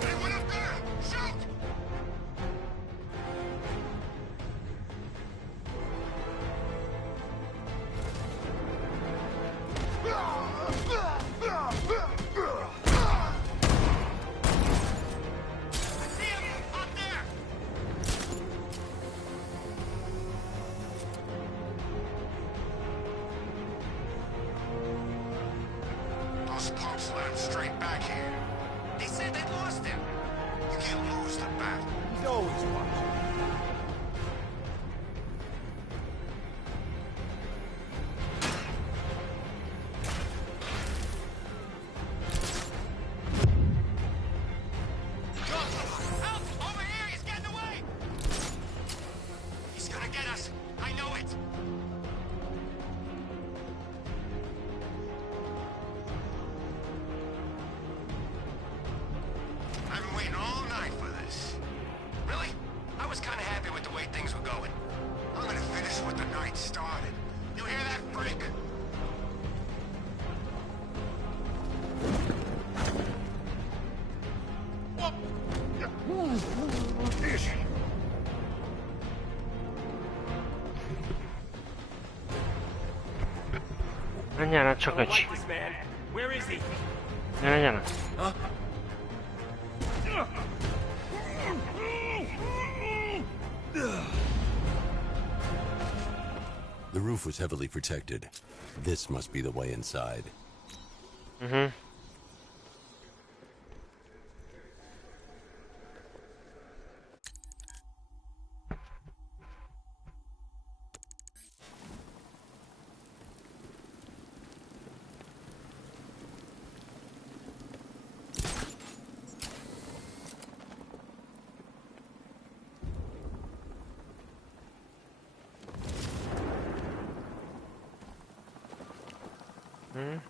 Anyone up there? Shoot! Those punks let him straight back here. They said they lost him. You can't lose the bat. He's always watching. Help! Over here! He's getting away! He's gonna get us. I know it. I've been waiting all night for this. Really? I was kind of happy with the way things were going. I'm gonna finish what the night started. You hear that, freak? Anyára csak öcsi. Where is he? Anyára. The roof was heavily protected. This must be the way inside. Mhm.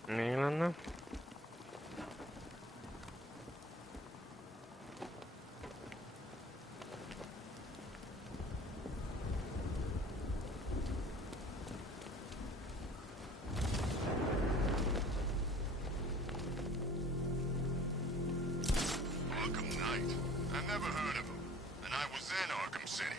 Még lenne. Arkham Knight. I never heard of him. And I was in Arkham City.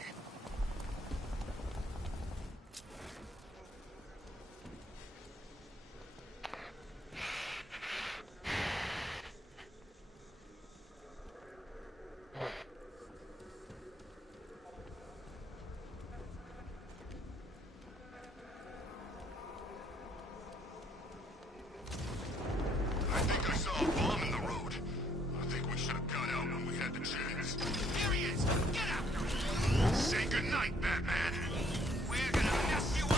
I think I saw a bomb in the road. I think we should have got out when we had the chance. Here he is! Get after him! Say goodnight, Batman! We're gonna mess you up!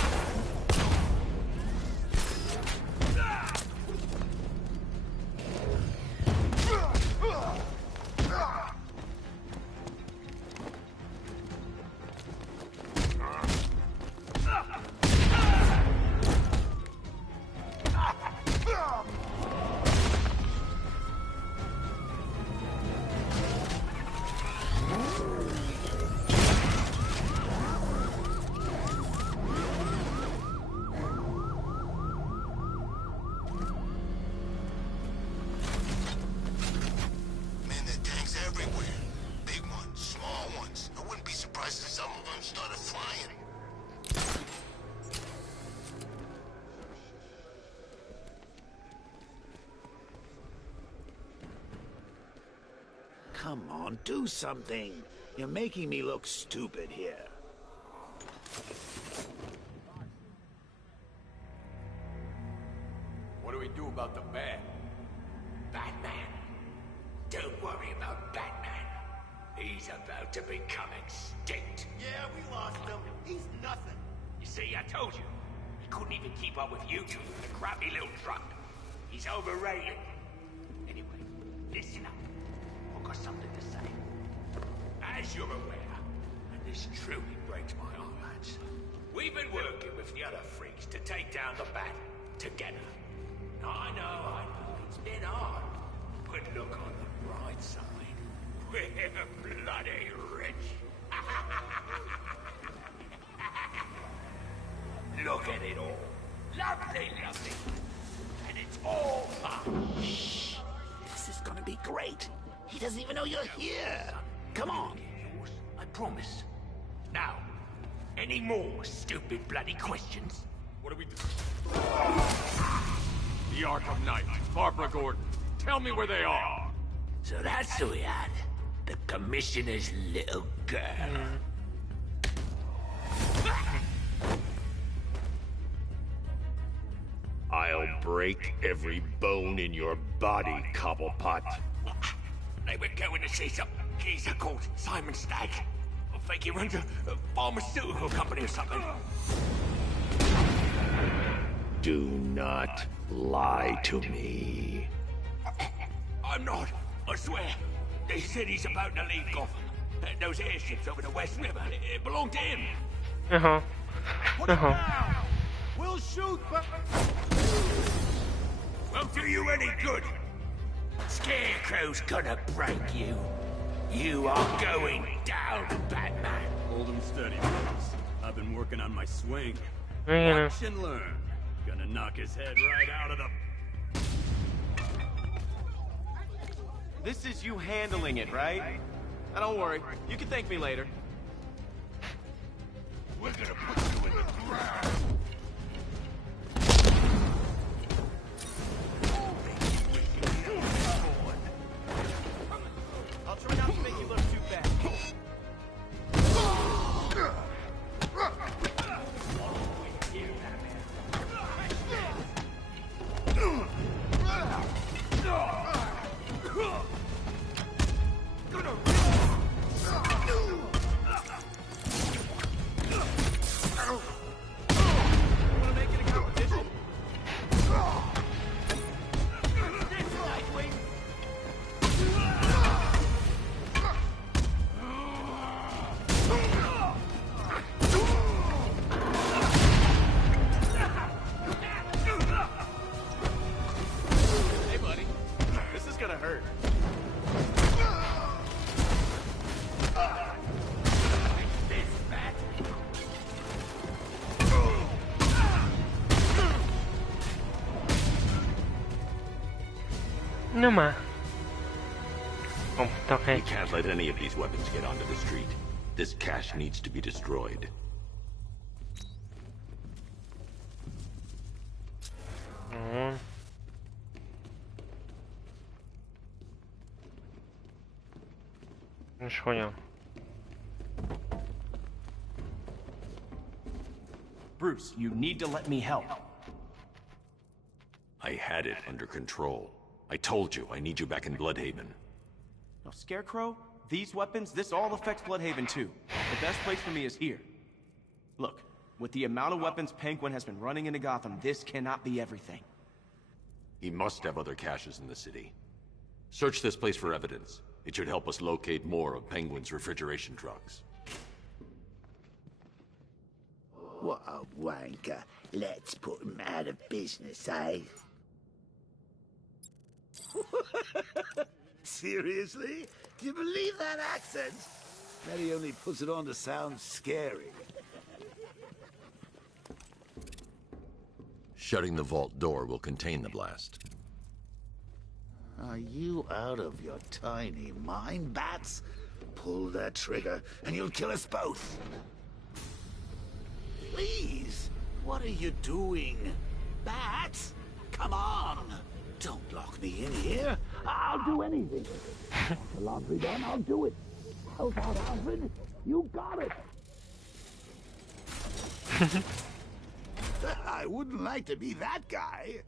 Man, there are tanks everywhere. Big ones, small ones. I wouldn't be surprised if some of them started flying. Come on, do something. You're making me look stupid here. What do we do about the bat? Batman. Don't worry about Batman. He's about to become extinct. Yeah, we lost him. He's nothing. You see, I told you. He couldn't even keep up with you two in a crappy little truck. He's overrated. Anyway, listen up. I've got something to say. As you're aware, and This truly breaks my heart, lads. We've been working with the other freaks to take down the Bat together. I know, it's been hard. But look on the bright side. We're bloody rich. Look at it all. Lovely, lovely. And it's all fun. Shh. This is gonna be great. He doesn't even know you're here. Come on. I promise. Now, any more stupid bloody questions? What do we do? The Arkham Knight, Barbara Gordon. Tell me where they are. So that's who we had. The Commissioner's little girl. I'll break every bone in your body, Cobblepot. They were going to see some geezer called Simon Stagg. I think he runs a pharmaceutical company or something. Do not lie to me. I'm not, I swear. They said he's about to leave Gotham. Those airships over the West River, it belonged to him. We'll shoot, but... Won't do you any good. Scarecrow's gonna break you. You are going down, Batman. Hold him steady, boys. I've been working on my swing. Watch and learn. Gonna knock his head right out of the... This is you handling it, right? Now don't worry, you can thank me later. We're gonna put you in the ground. I'll try not to make you look too bad. No ma. Okay. We can't let any of these weapons get onto the street. This cache needs to be destroyed. مش خويا. Bruce, you need to let me help. I had it under control. I told you, I need you back in Bloodhaven. Now, Scarecrow, these weapons, this all affects Bloodhaven too. The best place for me is here. Look, with the amount of weapons Penguin has been running into Gotham, this cannot be everything. He must have other caches in the city. Search this place for evidence. It should help us locate more of Penguin's refrigeration trucks. What a wanker. Let's put him out of business, eh? Seriously? Do you believe that accent? Bet he only puts it on to sound scary. Shutting the vault door will contain the blast. Are you out of your tiny mind, Bats? Pull that trigger, and you'll kill us both. Please, what are you doing? Bats, come on! Don't lock me in here. I'll do anything. The laundry done, I'll do it. Help out, Alfred. You got it. I wouldn't like to be that guy.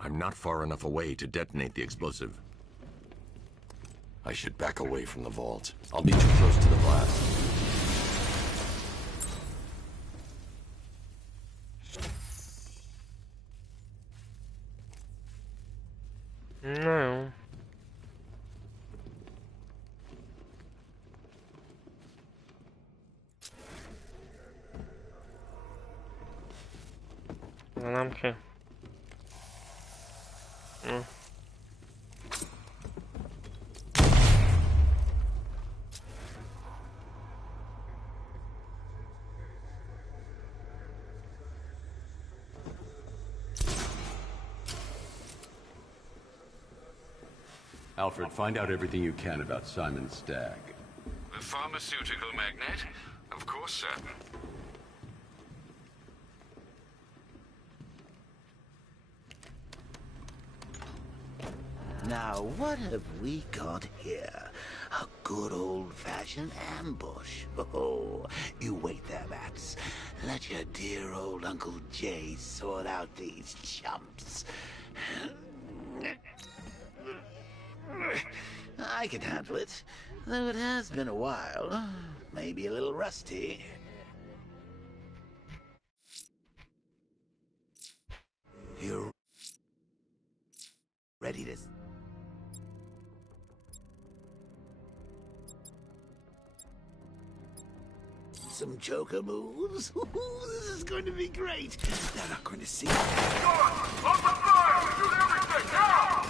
I'm not far enough away to detonate the explosive. I should back away from the vault. I'll be too close to the blast. No. بزنم که Alfred, find out everything you can about Simon Stagg. The pharmaceutical magnate? Of course, sir. Now, what have we got here? A good old-fashioned ambush. Oh, you wait there, Bats. Let your dear old Uncle Jay sort out these chumps. I can handle it, though it has been a while. Maybe a little rusty. You're ready to... Some Joker moves? This is going to be great. They're not going to see it. Open fire! Shoot everything! Now!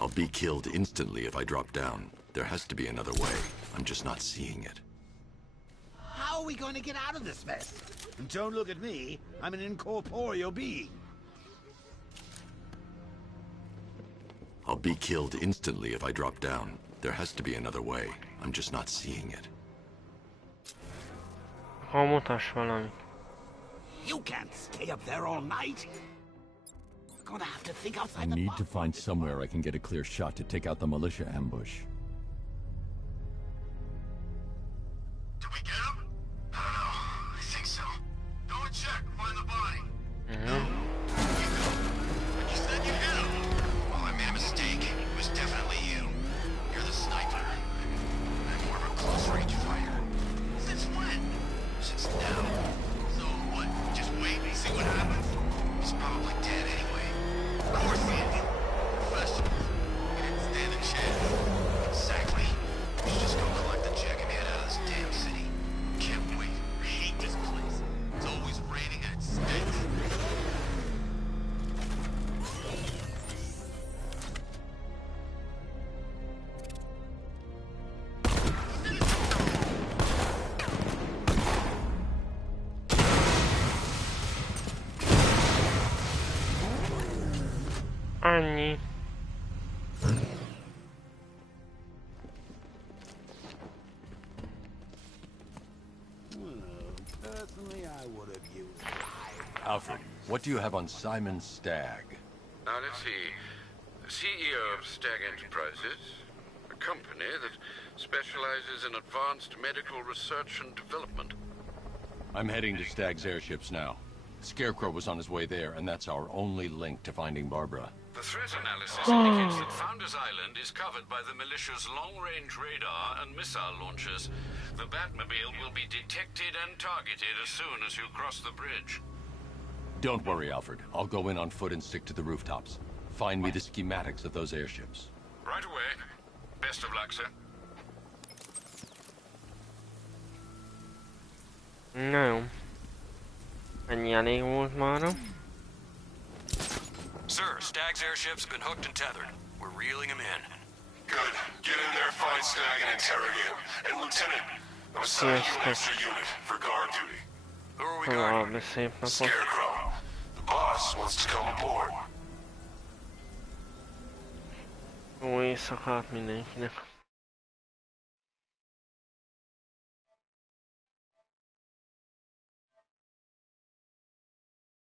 I'll be killed instantly if I drop down. There has to be another way. I'm just not seeing it. How are we going to get out of this mess? Don't look at me. I'm an incorporeal being. I'll be killed instantly if I drop down. There has to be another way. I'm just not seeing it. You can't stay up there all night. We're gonna have to think I outside the need box. to find somewhere I can get a clear shot to take out the militia ambush. Did we get him? I don't know. I think so. Go and check. Find the body. No. You go. But you said you hit him. Well, I made a mistake. It was definitely you. You're the sniper. I'm more of a close-range fighter. Since when? Since now. So what? Just wait and see what happens? He's probably dead anyway. Of course he is. Professional. He didn't stand a chance. Exactly. We should just go collect the check and get out of this damn city. Can't wait. I hate this place. It's always raining and it stinks. Annie. Personally, I would have used... Alfred, what do you have on Simon Stagg? Now, let's see. CEO of Stagg Enterprises, a company that specializes in advanced medical research and development. I'm heading to Stagg's airships now. Scarecrow was on his way there, and that's our only link to finding Barbara. The threat analysis indicates that Founders Island is covered by the militia's long-range radar and missile launchers. The Batmobile will be detected and targeted as soon as you cross the bridge. Don't worry, Alfred. I'll go in on foot and stick to the rooftops. Find me the schematics of those airships. Right away. Best of luck, sir. No. Ennyi elég volt mára. Sir, Stagg's airships have been hooked and tethered. We're reeling him in. Good. Get in there, find Stagg, and interrogate him. And Lieutenant, I'm assigning you an extra unit for guard duty. Who are we guarding? Scarecrow. The boss wants to come aboard. Jó éjszakát mindenkinek.